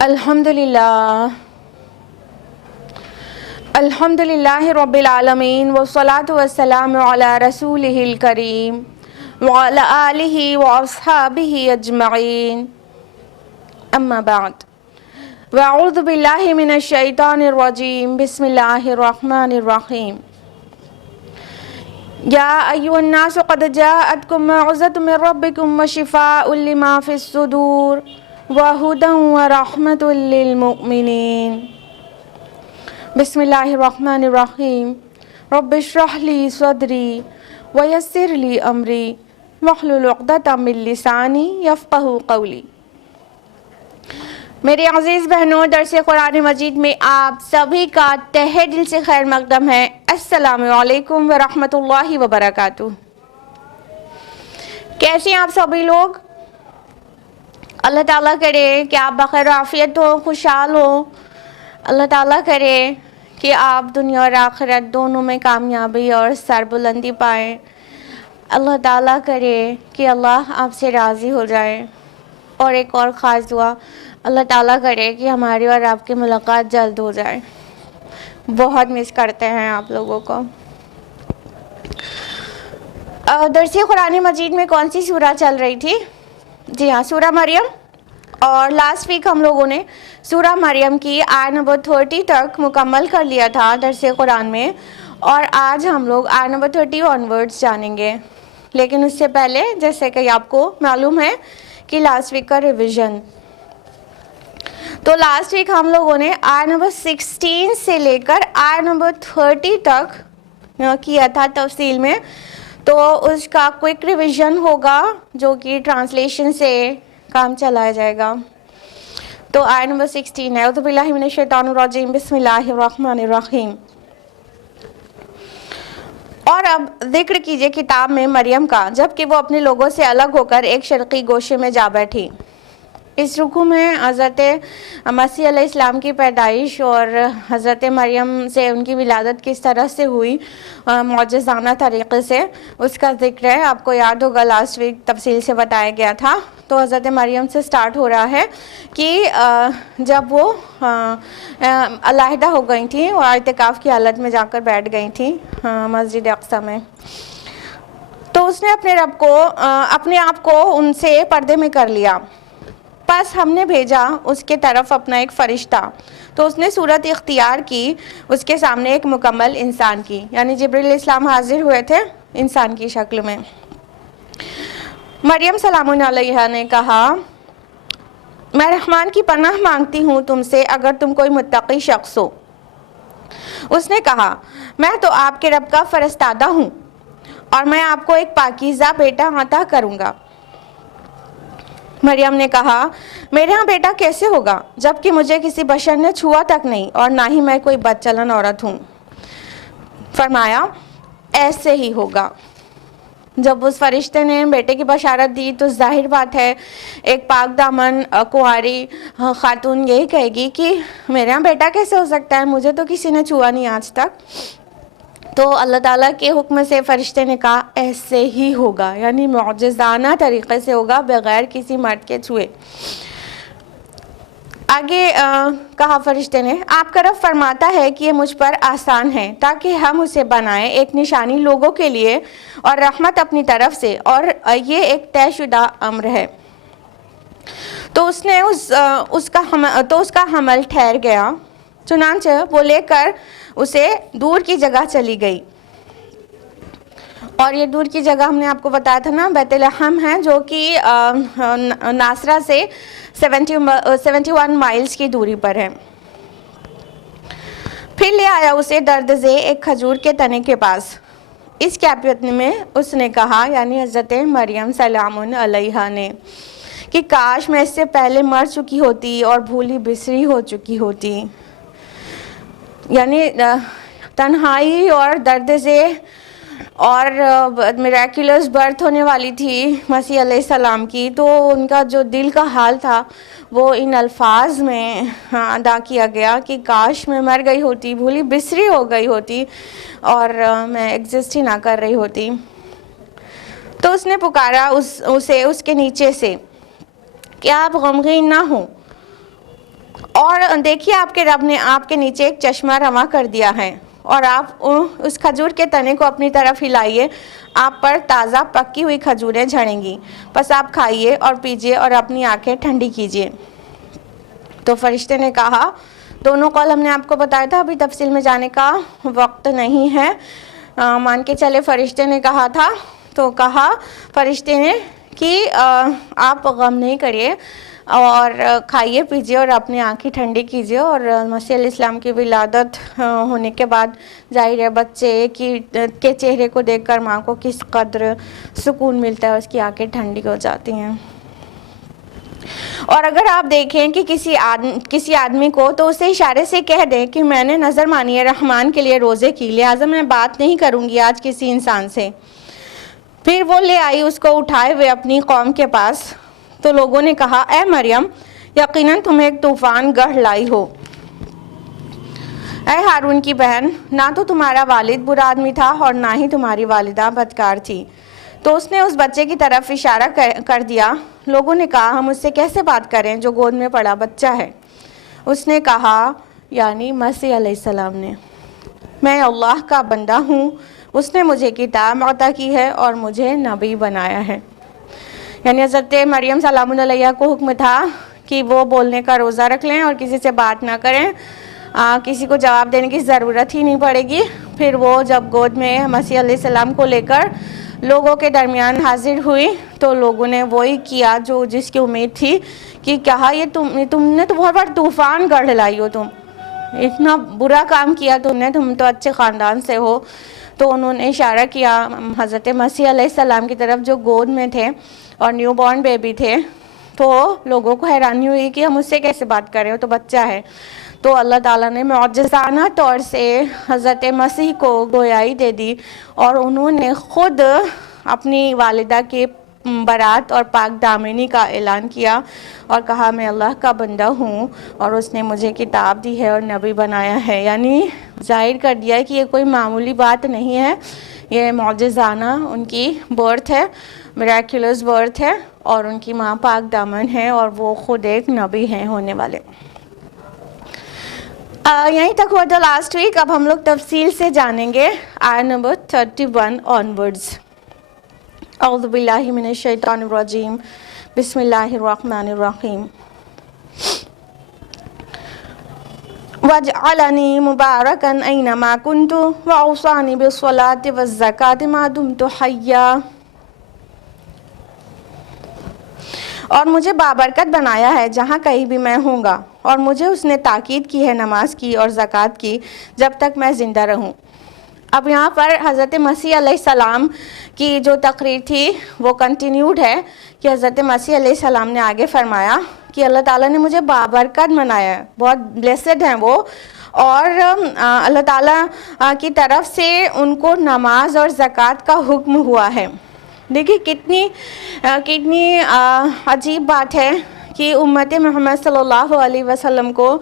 الحمدللہ رب العالمین والصلاة والسلام علی رسولہ الکریم وعلی آلہ واصحابہ اجمعین اما بعد واعوذ باللہ من الشیطان الرجیم بسم اللہ الرحمن الرحیم یا ایھا الناس قد جاءتکم موعظۃ من ربکم وشفاء لما فی الصدور وہدی ورحمۃ للمؤمنین بسم اللہ الرحمن الرحیم رب اشرح لی صدری ویسر لی امری واحلل عقدۃ من لسانی یفقہوا قولی۔ میرے عزیز بہنوں، درس قرآن مجید میں آپ سبھی کا تہہ دل سے خیر مقدم ہے۔ السلام علیکم ورحمۃ اللہ وبرکاتہ۔ کیسے ہیں آپ سبھی لوگ؟ اللہ تعالیٰ کرے کہ آپ بخیر و عافیت ہو، خوشحال ہو۔ اللہ تعالیٰ کرے کہ آپ دنیا اور آخرت دونوں میں کامیابی اور سربلندی پائیں۔ اللہ تعالیٰ کرے کہ اللہ آپ سے راضی ہو جائے۔ اور ایک اور خاص دعا، اللہ تعالیٰ کرے کہ ہماری اور آپ کی ملاقات جلد ہو جائے۔ بہت مس کرتے ہیں آپ لوگوں کو۔ درس قرآن مجید میں کون سی سورہ چل رہی تھی؟ جی ہاں، سورہ مریم۔ اور لاسٹ ویک ہم لوگوں نے سورہ مریم کی آیت نمبر 30 تک مکمل کر لیا تھا درس قرآن میں، اور آج ہم لوگ آیت نمبر 30 آنورڈز جانیں گے۔ لیکن اس سے پہلے جیسے کہ آپ کو معلوم ہے کہ لاسٹ ویک کا ریویژن، تو لاسٹ ویک ہم لوگوں نے آیت نمبر 16 سے لے کر آیت نمبر 30 تک کیا تھا تفصیل میں، تو اس کا کوئک ریویژن ہوگا جو کہ ٹرانسلیشن سے کام چلایا جائے گا۔ تو آیت نمبر 16 ہے، اعوذ باللہ من الشیطان الرجیم بسم اللہ الرحمن الرحیم۔ اور اب ذکر کیجئے کتاب میں مریم کا، جبکہ وہ اپنے لوگوں سے الگ ہو کر ایک شرقی گوشے میں جا بیٹھی۔ اس رکوع میں حضرت مسیح علیہ السلام کی پیدائش اور حضرت مریم سے ان کی ولادت کس طرح سے ہوئی معجزانہ طریقے سے، اس کا ذکر ہے۔ آپ کو یاد ہوگا لاسٹ ویک تفصیل سے بتایا گیا تھا۔ تو حضرت مریم سے سٹارٹ ہو رہا ہے کہ جب وہ علیحدہ ہو گئی تھیں اور اعتکاف کی حالت میں جا کر بیٹھ گئی تھیں مسجد اقصی میں، تو اس نے اپنے آپ کو ان سے پردے میں کر لیا۔ پس ہم نے بھیجا اس کے طرف اپنا ایک فرشتہ، تو اس نے صورت اختیار کی اس کے سامنے ایک مکمل انسان کی، یعنی جبریل علیہ السلام حاضر ہوئے تھے انسان کی شکل میں۔ مریم سلام علیہا نے کہا، میں رحمان کی پناہ مانگتی ہوں تم سے اگر تم کوئی متقی شخص ہو۔ اس نے کہا، میں تو آپ کے رب کا فرستادہ ہوں، اور میں آپ کو ایک پاکیزہ بیٹا عطا کروں گا۔ مریم نے کہا، میرے ہاں بیٹا کیسے ہوگا جبکہ مجھے کسی بشر نے چھوا تک نہیں، اور نہ ہی میں کوئی بد چلن عورت ہوں۔ فرمایا، ایسے ہی ہوگا۔ جب اس فرشتے نے بیٹے کی بشارت دی تو ظاہر بات ہے ایک پاک دامن کنواری خاتون یہی کہے گی کہ میرے ہاں بیٹا کیسے ہو سکتا ہے، مجھے تو کسی نے چھوا نہیں آج تک۔ تو اللہ تعالیٰ کے حکم سے فرشتے نے کہا ایسے ہی ہوگا، یعنی معجزانہ طریقے سے ہوگا بغیر کسی مرد کے چھوئے۔ آگے کہا فرشتے نے، آپ کا رب فرماتا ہے کہ یہ مجھ پر آسان ہے تاکہ ہم اسے بنائیں ایک نشانی لوگوں کے لیے اور رحمت اپنی طرف سے، اور یہ ایک طے شدہ امر ہے۔ تو اس کا حمل ٹھہر گیا، چنانچہ وہ لے کر اسے دور کی جگہ چلی گئی۔ اور یہ دور کی جگہ ہم نے آپ کو بتایا تھا نا، بیت لحم ہے، جو کہ ناصرہ سے 71 مائلز کی دوری پر ہے۔ پھر لے آیا اسے درد زے ایک کھجور کے تنے کے پاس۔ اس کیفیت میں اس نے کہا، یعنی حضرت مریم سلام علیہا نے، کہ کاش میں اس سے پہلے مر چکی ہوتی اور بھولی بسری ہو چکی ہوتی۔ یعنی تنہائی اور درد سے اور میریکولس برتھ ہونے والی تھی مسیح علیہ السلام کی، تو ان کا جو دل کا حال تھا وہ ان الفاظ میں ادا کیا گیا کہ کاش میں مر گئی ہوتی، بھولی بسری ہو گئی ہوتی، اور میں ایگزسٹ ہی نہ کر رہی ہوتی۔ تو اس نے پکارا اسے اس کے نیچے سے کہ آپ غمگین نہ ہوں، اور دیکھیے آپ کے رب نے آپ کے نیچے ایک چشمہ رواں کر دیا ہے، اور آپ اس کھجور کے تنے کو اپنی طرف ہلائیے، آپ پر تازہ پکی ہوئی کھجوریں جھڑیں گی، بس آپ کھائیے اور پیجیے اور اپنی آنکھیں ٹھنڈی کیجیے۔ تو فرشتے نے کہا، دونوں قول ہم نے آپ کو بتایا تھا، ابھی تفصیل میں جانے کا وقت نہیں ہے، مان کے چلے فرشتے نے کہا تھا، تو کہا فرشتے نے کہ آپ غم نہیں کریے اور کھائیے پیجیے اور اپنی آنکھیں ٹھنڈی کیجیے۔ اور مسیح علیہ السلام کی ولادت ہونے کے بعد ظاہر ہے بچے کے چہرے کو دیکھ کر ماں کو کس قدر سکون ملتا ہے، اس کی آنکھیں ٹھنڈی ہو جاتی ہیں۔ اور اگر آپ دیکھیں کہ کسی آدمی کو، تو اسے اشارے سے کہہ دیں کہ میں نے نظر مانی رحمان کے لیے روزے کی، لہٰذا میں بات نہیں کروں گی آج کسی انسان سے۔ پھر وہ لے آئی اس کو اٹھائے ہوئے اپنی قوم کے پاس، تو لوگوں نے کہا، اے مریم، یقیناً تم ایک طوفان گڑھ لائی ہو۔ اے ہارون کی بہن، نہ تو تمہارا والد برا آدمی تھا اور نہ ہی تمہاری والدہ بدکار تھی۔ تو اس نے اس بچے کی طرف اشارہ کر دیا۔ لوگوں نے کہا، ہم اس سے کیسے بات کریں جو گود میں پڑا بچہ ہے؟ اس نے کہا، یعنی مسیح علیہ السلام نے، میں اللہ کا بندہ ہوں، اس نے مجھے کتاب عطا کی ہے اور مجھے نبی بنایا ہے۔ یعنی حضرت مریم سلام اللہ علیہا کو حکم تھا کہ وہ بولنے کا روزہ رکھ لیں اور کسی سے بات نہ کریں، کسی کو جواب دینے کی ضرورت ہی نہیں پڑے گی۔ پھر وہ جب گود میں مسیح علیہ السلام کو لے کر لوگوں کے درمیان حاضر ہوئی، تو لوگوں نے وہی کیا جو جس کی امید تھی، کہ کہا، یہ تم نے تو بہت بڑا طوفان گڑھ لائی ہو، تم اتنا برا کام کیا تم نے، تم تو اچھے خاندان سے ہو۔ تو انہوں نے اشارہ کیا حضرت مسیح علیہ السلام کی طرف جو گود میں تھے اور نیو بورن بیبی تھے، تو لوگوں کو حیرانی ہوئی کہ ہم اس سے کیسے بات کریں، وہ تو بچہ ہے۔ تو اللہ تعالیٰ نے معجزانہ طور سے حضرت مسیح کو گویائی دے دی، اور انہوں نے خود اپنی والدہ کے برات اور پاک دامنی کا اعلان کیا اور کہا، میں اللہ کا بندہ ہوں اور اس نے مجھے کتاب دی ہے اور نبی بنایا ہے۔ یعنی ظاہر کر دیا ہے کہ یہ کوئی معمولی بات نہیں ہے، یہ معجزانہ ان کی برتھ ہے، میراکولس برتھ ہے، اور ان کی ماں پاک دامن ہے اور وہ خود ایک نبی ہیں ہونے والے۔ یہیں تک ہوا تھا لاسٹ ویک۔ اب ہم لوگ تفصیل سے جانیں گے آیت نمبر 31 آنورڈز۔ اعوذ باللہ من الشیطان الرجیم، بسم اللہ الرحمن الرحیم۔ وَاجْعَلَنِي مُبَارَكًا أَيْنَمَا كُنْتُ وَأَوْصَانِي بِالصَّلَاةِ وَالزَّكَاةِ مَا دُمْتُ حَيًّا۔ اور مجھے بابرکت بنایا ہے جہاں کہیں بھی میں ہوں گا، اور مجھے اس نے تاکید کی ہے نماز کی اور زکوٰۃ کی جب تک میں زندہ رہوں۔ اب یہاں پر حضرت مسیح علیہ السلام کی جو تقریر تھی وہ کنٹینیوڈ ہے، کہ حضرت مسیح علیہ السلام نے آگے فرمایا کہ اللہ تعالیٰ نے مجھے بابرکت بنایا ہے، بہت بلیسڈ ہیں وہ، اور اللہ تعالیٰ کی طرف سے ان کو نماز اور زکوٰۃ کا حکم ہوا ہے۔ دیکھیے کتنی عجیب بات ہے کہ امت محمد صلی اللہ علیہ وسلم کو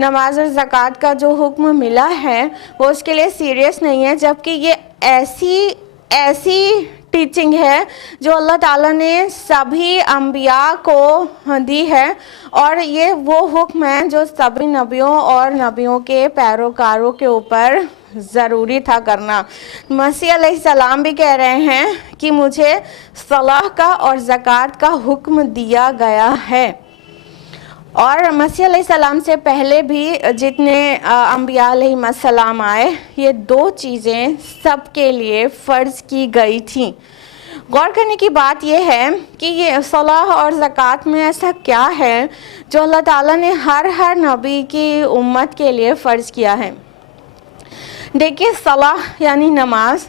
نماز اور زکوٰۃ کا جو حکم ملا ہے وہ اس کے لیے سیریس نہیں ہے، جبکہ یہ ایسی ٹیچنگ ہے جو اللہ تعالیٰ نے سبھی انبیاء کو دی ہے، اور یہ وہ حکم ہے جو سبھی نبیوں اور نبیوں کے پیروکاروں کے اوپر ضروری تھا کرنا۔ مسیح علیہ السلام بھی کہہ رہے ہیں کہ مجھے صلاح کا اور زکوٰۃ کا حکم دیا گیا ہے، اور مسیح علیہ السلام سے پہلے بھی جتنے انبیاء علیہ السلام آئے، یہ دو چیزیں سب کے لیے فرض کی گئی تھیں۔ غور کرنے کی بات یہ ہے کہ یہ صلاح اور زکوٰۃ میں ایسا کیا ہے جو اللہ تعالیٰ نے ہر نبی کی امت کے لیے فرض کیا ہے۔ دیکھیے صلاح یعنی نماز،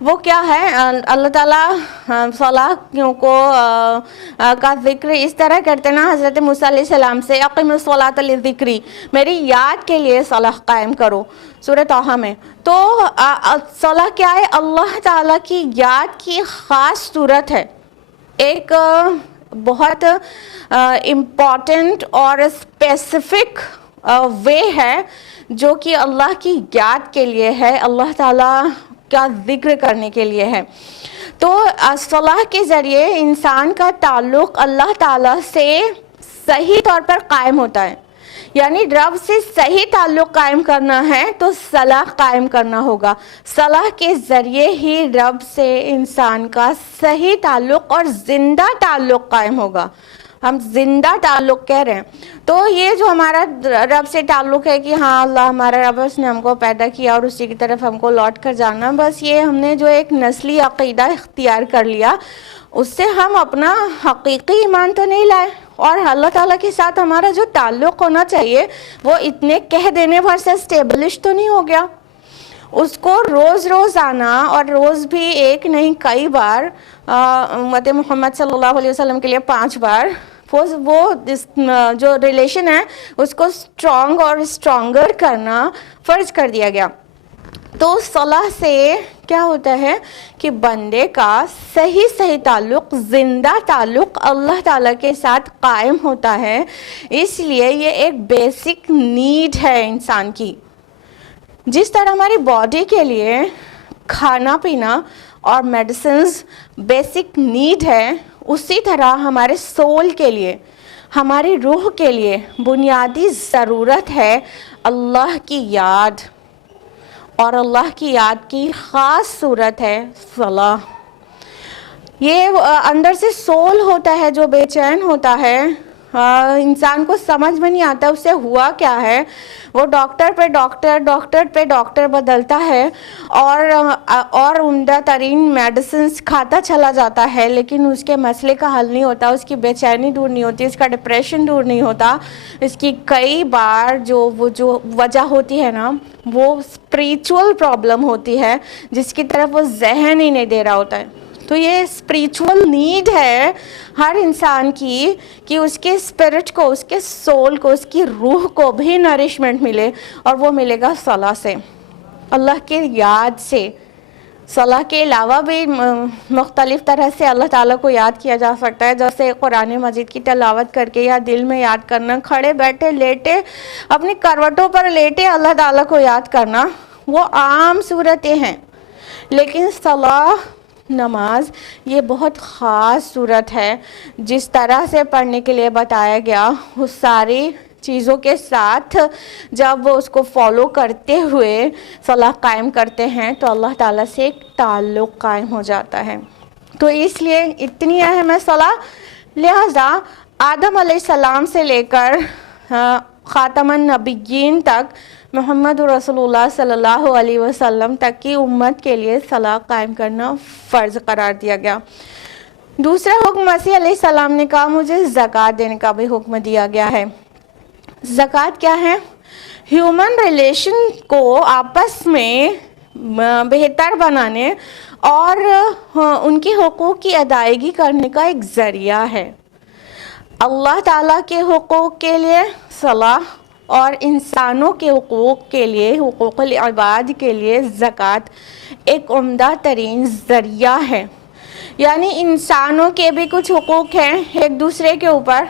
وہ کیا ہے؟ اللہ تعالیٰ صلاح کو کا ذکر اس طرح کرتے نا حضرت موسیٰ علیہ السلام سے، اقم الصلاۃ لذکری، میری یاد کے لیے صلاح قائم کرو، سورۃ طٰہٰ میں۔ تو صلاح کیا ہے؟ اللہ تعالیٰ کی یاد کی خاص صورت ہے، ایک بہت امپورٹنٹ اور اسپیسیفک وے ہے جو کہ اللہ کی یاد کے لیے ہے، اللہ تعالیٰ کا ذکر کرنے کے لیے ہے۔ تو صلاح کے ذریعے انسان کا تعلق اللہ تعالیٰ سے صحیح طور پر قائم ہوتا ہے، یعنی رب سے صحیح تعلق قائم کرنا ہے تو صلاح قائم کرنا ہوگا. صلاح کے ذریعے ہی رب سے انسان کا صحیح تعلق اور زندہ تعلق قائم ہوگا. ہم زندہ تعلق کہہ رہے ہیں. تو یہ جو ہمارا رب سے تعلق ہے کہ ہاں اللہ ہمارا رب ہے, اس نے ہم کو پیدا کیا اور اسی کی طرف ہم کو لوٹ کر جانا, بس یہ ہم نے جو ایک نسلی عقیدہ اختیار کر لیا, اس سے ہم اپنا حقیقی ایمان تو نہیں لائے. اور اللہ تعالیٰ کے ساتھ ہمارا جو تعلق ہونا چاہیے وہ اتنے کہہ دینے بھر سے اسٹیبلش تو نہیں ہو گیا. اس کو روز روز آنا, اور روز بھی ایک نہیں کئی بار, امت محمد صلی اللہ علیہ وسلم کے لیے 5 بار وہ جو ریلیشن ہے اس کو اسٹرانگ اور اسٹرانگر کرنا فرض کر دیا گیا. تو صلاح سے کیا ہوتا ہے کہ بندے کا صحیح تعلق, زندہ تعلق اللہ تعالیٰ کے ساتھ قائم ہوتا ہے. اس لیے یہ ایک بیسک نیڈ ہے انسان کی. جس طرح ہماری باڈی کے لیے کھانا پینا اور میڈیسنز بیسک نیڈ ہے, اسی طرح ہمارے سول کے لیے, ہماری روح کے لیے بنیادی ضرورت ہے اللہ کی یاد. اور اللہ کی یاد کی خاص صورت ہے صلاح. یہ اندر سے سول ہوتا ہے جو بے چین ہوتا ہے, انسان کو سمجھ میں نہیں آتا اسے ہوا کیا ہے. وہ ڈاکٹر پہ ڈاکٹر بدلتا ہے اور عمدہ ترین میڈیسنز کھاتا چلا جاتا ہے, لیکن اس کے مسئلے کا حل نہیں ہوتا, اس کی بے چینی دور نہیں ہوتی, اس کا ڈپریشن دور نہیں ہوتا. اس کی کئی بار جو وجہ ہوتی ہے نا, وہ اسپریچول پرابلم ہوتی ہے جس کی طرف وہ ذہن ہی نہیں دے رہا ہوتا ہے. تو یہ اسپریچول نیڈ ہے ہر انسان کی کہ اس کے اسپرٹ کو, اس کے سول کو, اس کی روح کو بھی نرشمنٹ ملے, اور وہ ملے گا صلاح سے, اللہ کے یاد سے. صلاح کے علاوہ بھی مختلف طرح سے اللہ تعالیٰ کو یاد کیا جا سکتا ہے, جیسے قرآن مجید کی تلاوت کر کے یا دل میں یاد کرنا, کھڑے بیٹھے لیٹے اپنی کروٹوں پر لیٹے اللہ تعالیٰ کو یاد کرنا. وہ عام صورتیں ہیں, لیکن صلاح نماز یہ بہت خاص صورت ہے. جس طرح سے پڑھنے کے لیے بتایا گیا, اس ساری چیزوں کے ساتھ جب وہ اس کو فالو کرتے ہوئے صلاح قائم کرتے ہیں تو اللہ تعالیٰ سے ایک تعلق قائم ہو جاتا ہے. تو اس لیے اتنی اہم ہے صلاح. لہذا آدم علیہ السلام سے لے کر خاتم النبیین تک, محمد رسول اللہ صلی اللہ علیہ وسلم تک کی امت کے لیے صلاح قائم کرنا فرض قرار دیا گیا. دوسرا حکم مسیح علیہ السلام نے کہا مجھے زکوٰۃ دینے کا بھی حکم دیا گیا ہے. زکوٰۃ کیا ہے؟ ہیومن ریلیشن کو آپس میں بہتر بنانے اور ان کے حقوق کی ادائیگی کرنے کا ایک ذریعہ ہے. اللہ تعالیٰ کے حقوق کے لیے صلاح اور انسانوں کے حقوق کے لیے, حقوق العباد کے لیے زکوٰۃ ایک عمدہ ترین ذریعہ ہے. یعنی انسانوں کے بھی کچھ حقوق ہیں ایک دوسرے کے اوپر,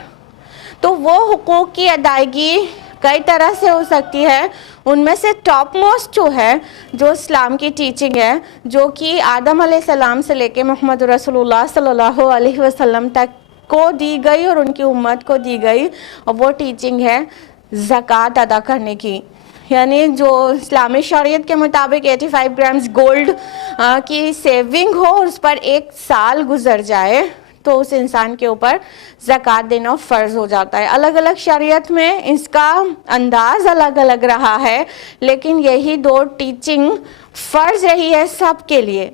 تو وہ حقوق کی ادائیگی کئی طرح سے ہو سکتی ہے. ان میں سے ٹاپ موسٹ جو ہے, جو اسلام کی ٹیچنگ ہے, جو کہ آدم علیہ السلام سے لے کے محمد رسول اللہ صلی اللہ علیہ وسلم تک کو دی گئی اور ان کی امت کو دی گئی, اور وہ ٹیچنگ ہے زکوٰۃ ادا کرنے کی. یعنی جو اسلامی شریعت کے مطابق 85 گرامز گولڈ کی سیونگ ہو, اس پر 1 سال گزر جائے تو اس انسان کے اوپر زکوٰۃ دینا فرض ہو جاتا ہے. الگ الگ شریعت میں اس کا انداز الگ الگ رہا ہے, لیکن یہی 2 ٹیچنگ فرض رہی ہے سب کے لیے.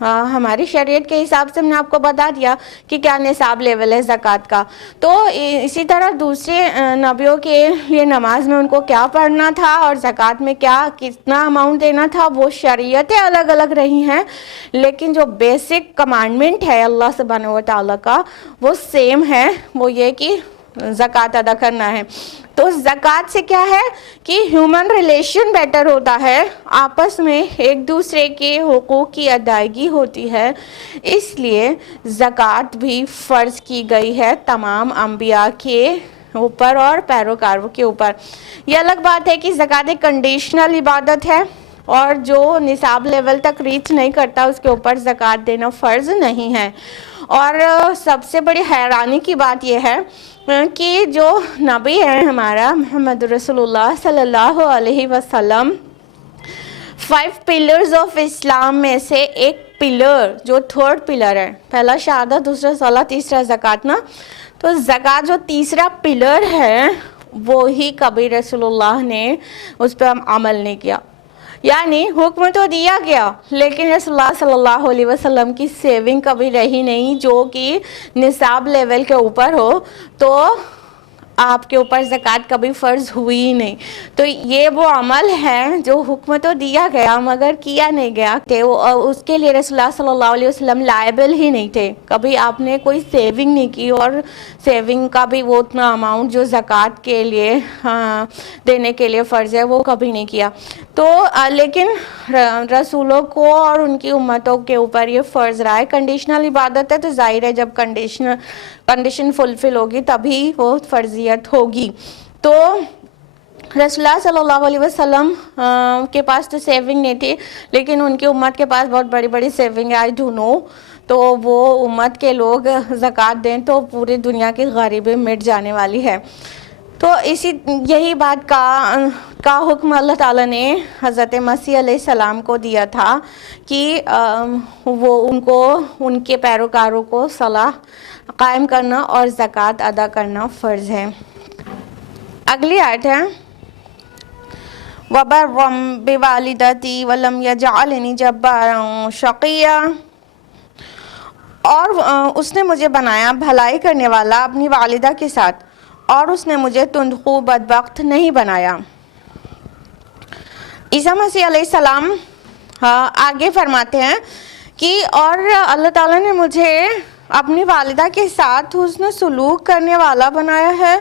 ہماری شریعت کے حساب سے ہم نے آپ کو بتا دیا کہ کیا نصاب لیول ہے زکوٰۃ کا. تو اسی طرح دوسرے نبیوں کے لیے نماز میں ان کو کیا پڑھنا تھا اور زکوٰۃ میں کتنا اماؤنٹ دینا تھا, وہ شریعتیں الگ الگ رہی ہیں, لیکن جو بیسک کمانڈمنٹ ہے اللہ سبحانہ و تعالیٰ کا وہ سیم ہے, وہ یہ کہ زکوٰۃ ادا کرنا ہے. تو زکوٰۃ سے کیا ہے کہ ہیومن ریلیشن بیٹر ہوتا ہے, آپس میں ایک دوسرے کے حقوق کی ادائیگی ہوتی ہے. اس لیے زکوٰۃ بھی فرض کی گئی ہے تمام انبیاء کے اوپر اور پیروکاروں کے اوپر. یہ الگ بات ہے کہ زکوٰۃ ایک کنڈیشنل عبادت ہے, اور جو نصاب لیول تک ریچ نہیں کرتا اس کے اوپر زکوٰۃ دینا فرض نہیں ہے. اور سب سے بڑی حیرانی کی بات یہ ہے کہ جو نبی ہے ہمارا محمد رسول اللہ صلی اللہ علیہ وسلم 5 پلرز آف اسلام میں سے ایک پلر جو تھرڈ پلر ہے، پہلا شہادت، دوسرا صلاۃ، تیسرا زکوٰۃ نا، تو زکوٰۃ جو تیسرا پلر ہے وہی کبھی رسول اللہ نے اس پہ عمل نہیں کیا. یعنی حکم تو دیا گیا لیکن رسول اللہ صلی اللہ علیہ وسلم کی سیونگ کبھی رہی نہیں جو کہ نصاب لیول کے اوپر ہو، تو آپ کے اوپر زکوٰۃ کبھی فرض ہوئی ہی نہیں. تو یہ وہ عمل ہے جو حکم تو دیا گیا مگر کیا نہیں گیا، اس کے لیے رسول اللہ صلی اللہ علیہ وسلم لائبل ہی نہیں تھے. کبھی آپ نے کوئی سیونگ نہیں کی، اور سیونگ کا بھی وہ اتنا اماؤنٹ جو زکوٰۃ کے لیے دینے کے لیے فرض ہے وہ کبھی نہیں کیا. تو لیکن رسولوں کو اور ان کی امتوں کے اوپر یہ فرض رہا ہے. کنڈیشنل عبادت ہے تو ظاہر ہے جب کنڈیشن فلفل ہوگی تبھی وہ فرضیت ہوگی. تو رسول اللہ صلی اللہ علیہ وسلم کے پاس تو سیونگ نہیں تھی لیکن ان کی امت کے پاس بہت بڑی بڑی سیونگ ہے. آئی ڈو نو. تو وہ امت کے لوگ زکوٰۃ دیں تو پوری دنیا کی غریبی مٹ جانے والی ہے. تو یہی بات کا حکم اللہ تعالیٰ نے حضرت مسیح علیہ السلام کو دیا تھا کہ وہ ان کے پیروکاروں کو صلاح قائم کرنا اور زکوٰۃ ادا کرنا فرض ہے. اگلی آیت ہے وَبَرًّا بِوَالِدَتِي وَلَمْ يَجْعَلْنِي جَبَّارًا شَقِيًّا، اور اس نے مجھے بنایا بھلائی کرنے والا اپنی والدہ کے ساتھ، اور اس نے مجھے تندخو بدبخت نہیں بنایا. عیسیٰ مسیح علیہ السلام آگے فرماتے ہیں کہ اور اللہ تعالیٰ نے مجھے اپنی والدہ کے ساتھ حسن سلوک کرنے والا بنایا ہے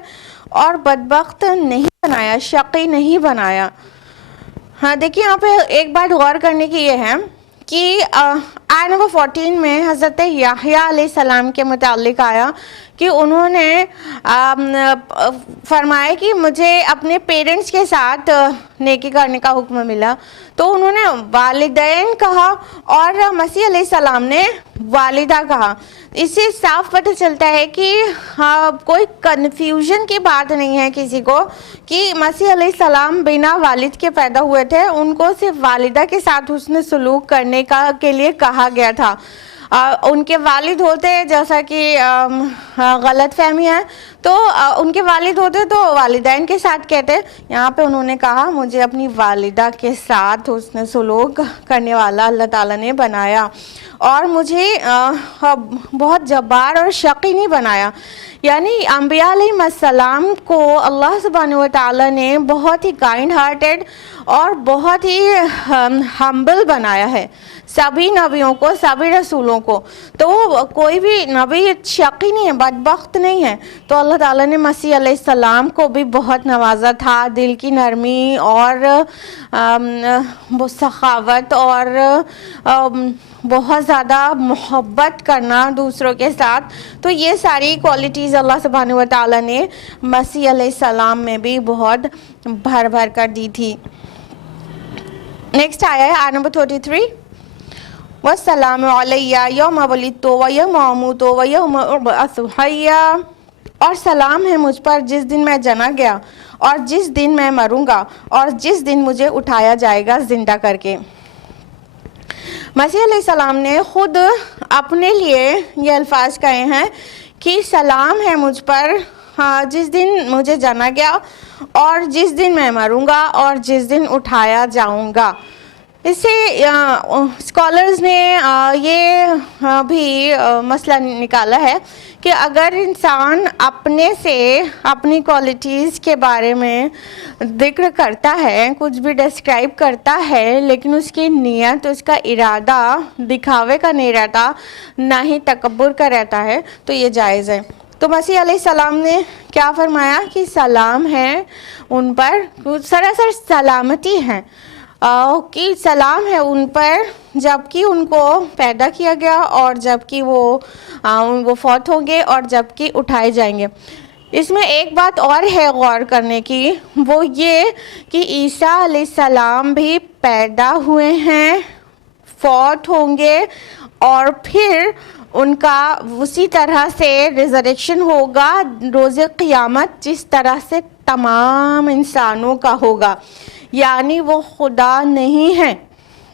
اور بدبخت نہیں بنایا، شقی نہیں بنایا. ہاں دیکھیے یہاں پہ ایک بات غور کرنے کی یہ ہے کہ آیت نمبر 14 میں حضرت یحییٰ علیہ السلام کے متعلق آیا کہ انہوں نے فرمایا کہ مجھے اپنے پیرنٹس کے ساتھ نیکی کرنے کا حکم ملا. تو انہوں نے والدین کہا اور مسیح علیہ السلام نے والدہ کہا. اس سے صاف پتہ چلتا ہے کہ کوئی کنفیوژن کی بات نہیں ہے کسی کو کہ مسیح علیہ السلام بنا والد کے پیدا ہوئے تھے. ان کو صرف والدہ کے ساتھ حسن سلوک کرنے کے لیے کہا گیا تھا. ان کے والد ہوتے جیسا کہ غلط فہمی ہے تو ان کے والد ہوتے تو والدین کے ساتھ کہتے. یہاں پہ انہوں نے کہا مجھے اپنی والدہ کے ساتھ حسن سلوک کرنے والا اللہ تعالیٰ نے بنایا اور مجھے بہت جبار اور شقی نہیں بنایا. یعنی انبیاء علیہ السلام کو اللہ سبحانہ و تعالیٰ نے بہت ہی کائنڈ ہارٹیڈ اور بہت ہی ہمبل بنایا ہے، سبھی نبیوں کو، سبھی رسولوں کو. تو کوئی بھی نبی شقی نہیں ہے، بدبخت نہیں ہے. تو اللہ تعالیٰ نے مسیح علیہ السلام کو بھی بہت نوازا تھا، دل کی نرمی اور سخاوت اور بہت زیادہ محبت کرنا دوسروں کے ساتھ. تو یہ ساری کوالٹیز اللہ سبحانہ و تعالیٰ نے مسیح علیہ السلام میں بھی بہت بھر بھر کر دی تھی. نیکسٹ آیا ہے آیت نمبر 33 وَالسَّلَامُ عَلَيَّ يَوْمَ وُلِدتُّ وَيَوْمَ أَمُوتُ وَيَوْمَ أُبْعَثُ حَيًّا، اور سلام ہے مجھ پر جس دن میں جنا گیا اور جس دن میں مروں گا اور جس دن مجھے اٹھایا جائے گا زندہ کر کے. مسیح علیہ السلام نے خود اپنے لیے یہ الفاظ کہے ہیں کہ سلام ہے مجھ پر جس دن مجھے جنا گیا اور جس دن میں مروں گا اور جس دن اٹھایا جاؤں گا. اس سے اسکالرز نے یہ بھی مسئلہ نکالا ہے کہ اگر انسان اپنے سے اپنی کوالٹیز کے بارے میں ذکر کرتا ہے، کچھ بھی ڈسکرائب کرتا ہے، لیکن اس کی نیت، اس کا ارادہ دکھاوے کا نہیں رہتا، نہ ہی تکبر کا رہتا ہے، تو یہ جائز ہے. تو مسیح علیہ السلام نے کیا فرمایا کہ سلام ہے ان پر، سراسر سلامتی ہے کہ سلام ہے ان پر جب کہ ان کو پیدا کیا گیا اور جب کہ وہ فوت ہوں گے اور جب کہ اٹھائے جائیں گے. اس میں ایک بات اور ہے غور کرنے کی، وہ یہ کہ عیسیٰ علیہ السلام بھی پیدا ہوئے ہیں، فوت ہوں گے اور پھر ان کا اسی طرح سے ریزریکشن ہوگا روز قیامت جس طرح سے تمام انسانوں کا ہوگا. یعنی وہ خدا نہیں ہیں,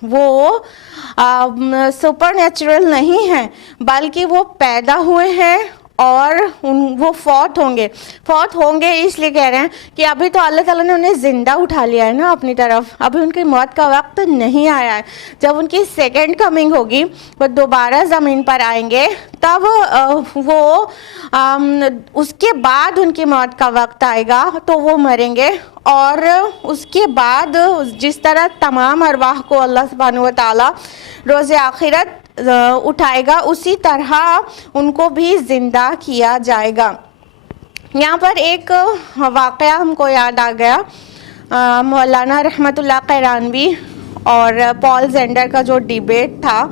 وہ سپر نیچرل نہیں ہیں, بلکہ وہ پیدا ہوئے ہیں اور وہ فوت ہوں گے اس لیے کہہ رہے ہیں کہ ابھی تو اللہ تعالیٰ نے انہیں زندہ اٹھا لیا ہے نا اپنی طرف, ابھی ان کی موت کا وقت نہیں آیا ہے. جب ان کی سیکنڈ کمنگ ہوگی, وہ دوبارہ زمین پر آئیں گے, تب وہ اس کے بعد ان کی موت کا وقت آئے گا تو وہ مریں گے, اور اس کے بعد جس طرح تمام ارواح کو اللہ سبحانہ و تعالیٰ روز آخرت اٹھائے گا, اسی طرح ان کو بھی زندہ کیا جائے گا. یہاں پر ایک واقعہ ہم کو یاد آ گیا, مولانا رحمت اللہ قیرانوی اور پال زینڈر کا جو ڈیبیٹ تھا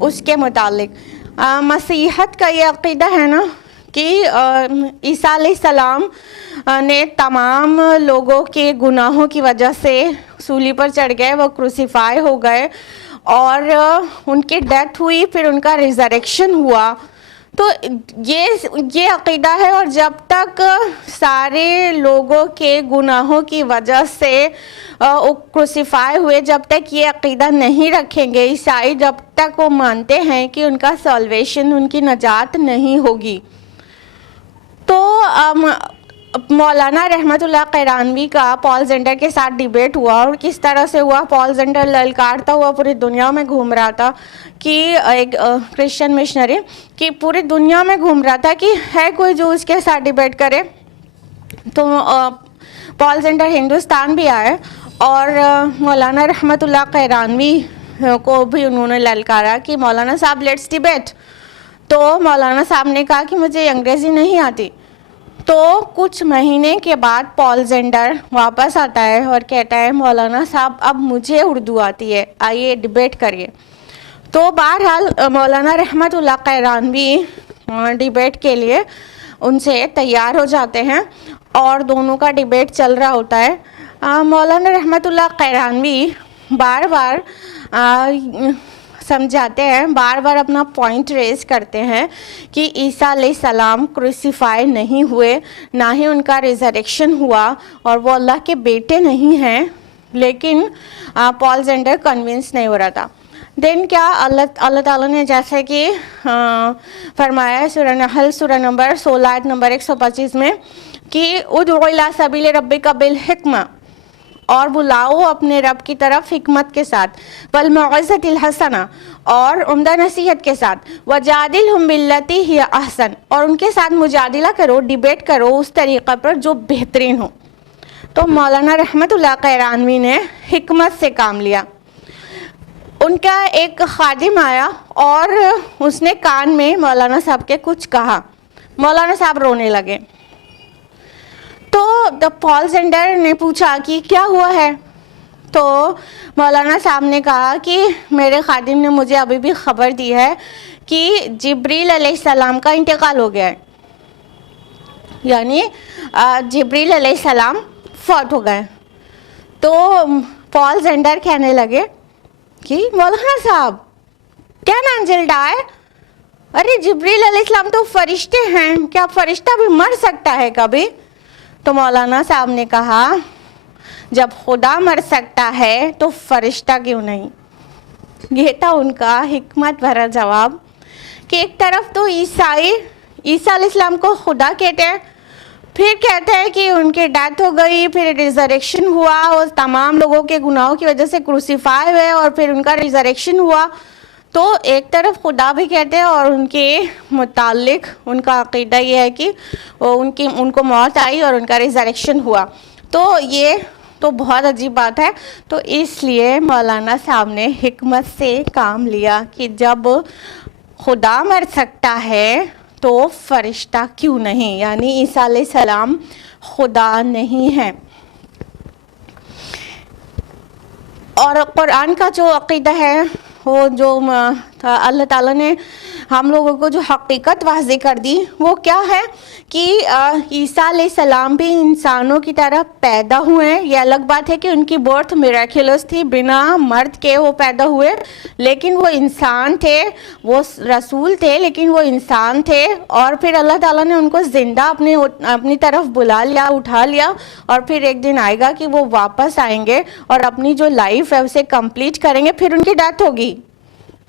اس کے متعلق. مسیحیت کا یہ عقیدہ ہے نا کہ عیسیٰ علیہ السلام نے تمام لوگوں کے گناہوں کی وجہ سے سولی پر چڑھ گئے, وہ کروسیفائی ہو گئے اور ان کی ڈیتھ ہوئی, پھر ان کا ریزریکشن ہوا. تو یہ عقیدہ ہے, اور جب تک سارے لوگوں کے گناہوں کی وجہ سے کروسیفائی ہوئے, جب تک یہ عقیدہ نہیں رکھیں گے عیسائی, جب تک وہ مانتے ہیں کہ ان کا سالویشن, ان کی نجات نہیں ہوگی. تو مولانا رحمت اللہ قیرانوی کا پال زینڈر کے ساتھ ڈیبیٹ ہوا, اور کس طرح سے ہوا, پال زینڈر للکارتا ہوا پوری دنیا میں گھوم رہا تھا کہ ایک کرسچن مشنری کہ پوری دنیا میں گھوم رہا تھا کہ ہے کوئی جو اس کے ساتھ ڈیبیٹ کرے. تو پال زینڈر ہندوستان بھی آئے اور مولانا رحمت اللہ قیرانوی کو بھی انہوں نے للکارا کہ مولانا صاحب لیٹس ڈیبیٹ. تو مولانا صاحب نے کہا کہ مجھے انگریزی نہیں آتی. تو کچھ مہینے کے بعد پال زینڈر واپس آتا ہے اور کہتا ہے مولانا صاحب اب مجھے اردو آتی ہے, آئیے ڈیبیٹ کریے. تو بہرحال مولانا رحمت اللہ قیرانوی ڈیبیٹ کے لیے ان سے تیار ہو جاتے ہیں اور دونوں کا ڈیبیٹ چل رہا ہوتا ہے. مولانا رحمت اللہ قیرانوی بار بار سمجھاتے ہیں, بار بار اپنا پوائنٹ ریز کرتے ہیں کہ عیسیٰ علیہ السلام کروسیفائی نہیں ہوئے, نہ ہی ان کا ریزریکشن ہوا, اور وہ اللہ کے بیٹے نہیں ہیں. لیکن پال زینڈر کنونس نہیں ہو رہا تھا. دین کیا اللہ تعالیٰ نے جیسے کہ فرمایا ہے سورہ نحل سورہ نمبر 16 آیت نمبر 125 میں کہ ادعو الی سبیل ربک بالحکمہ, اور بلاؤ اپنے رب کی طرف حکمت کے ساتھ, والموعظۃ الحسنہ, اور عمدہ نصیحت کے ساتھ, وجادلہم باللتی ہی احسن, اور ان کے ساتھ مجادلہ کرو, ڈیبیٹ کرو اس طریقہ پر جو بہترین ہو. تو مولانا رحمت اللہ قیرانوی نے حکمت سے کام لیا. ان کا ایک خادم آیا اور اس نے کان میں مولانا صاحب کے کچھ کہا, مولانا صاحب رونے لگے. تو پال زینڈر نے پوچھا کہ کیا ہوا ہے. تو مولانا صاحب نے کہا کہ میرے خادم نے مجھے ابھی بھی خبر دی ہے کہ جبریل علیہ السلام کا انتقال ہو گیا ہے, یعنی جبریل علیہ السلام فوت ہو گئے. تو پال زینڈر کہنے لگے کہ مولانا صاحب کین اینجل ڈائی, ارے جبریل علیہ السلام تو فرشتے ہیں, کیا فرشتہ بھی مر سکتا ہے کبھی؟ تو مولانا صاحب نے کہا جب خدا مر سکتا ہے تو فرشتہ کیوں نہیں. یہ تھا ان کا حکمت بھرا جواب کہ ایک طرف تو عیسیٰ علیہ السلام کو خدا کہتے ہیں, پھر کہتے ہیں کہ ان کی ڈیتھ ہو گئی, پھر ریزریکشن ہوا, اور تمام لوگوں کے گناہوں کی وجہ سے کروسیفائی ہوئے اور پھر ان کا ریزریکشن ہوا. تو ایک طرف خدا بھی کہتے ہیں اور ان کے متعلق ان کا عقیدہ یہ ہے کہ ان کو موت آئی اور ان کا ریزریکشن ہوا. تو یہ تو بہت عجیب بات ہے. تو اس لیے مولانا صاحب نے حکمت سے کام لیا کہ جب خدا مر سکتا ہے تو فرشتہ کیوں نہیں, یعنی عیسیٰ علیہ السلام خدا نہیں ہے. اور قرآن کا جو عقیدہ ہے وہ جو اللہ تعالیٰ نے ہم لوگوں کو جو حقیقت واضح کر دی وہ کیا ہے کہ عیسیٰ علیہ السلام بھی انسانوں کی طرح پیدا ہوئے ہیں. یہ الگ بات ہے کہ ان کی برتھ میریکولس تھی, بنا مرد کے وہ پیدا ہوئے, لیکن وہ انسان تھے, وہ رسول تھے لیکن وہ انسان تھے. اور پھر اللہ تعالیٰ نے ان کو زندہ اپنی طرف بلا لیا, اٹھا لیا, اور پھر ایک دن آئے گا کہ وہ واپس آئیں گے اور اپنی جو لائف ہے اسے کمپلیٹ کریں گے, پھر ان کی ڈیتھ ہوگی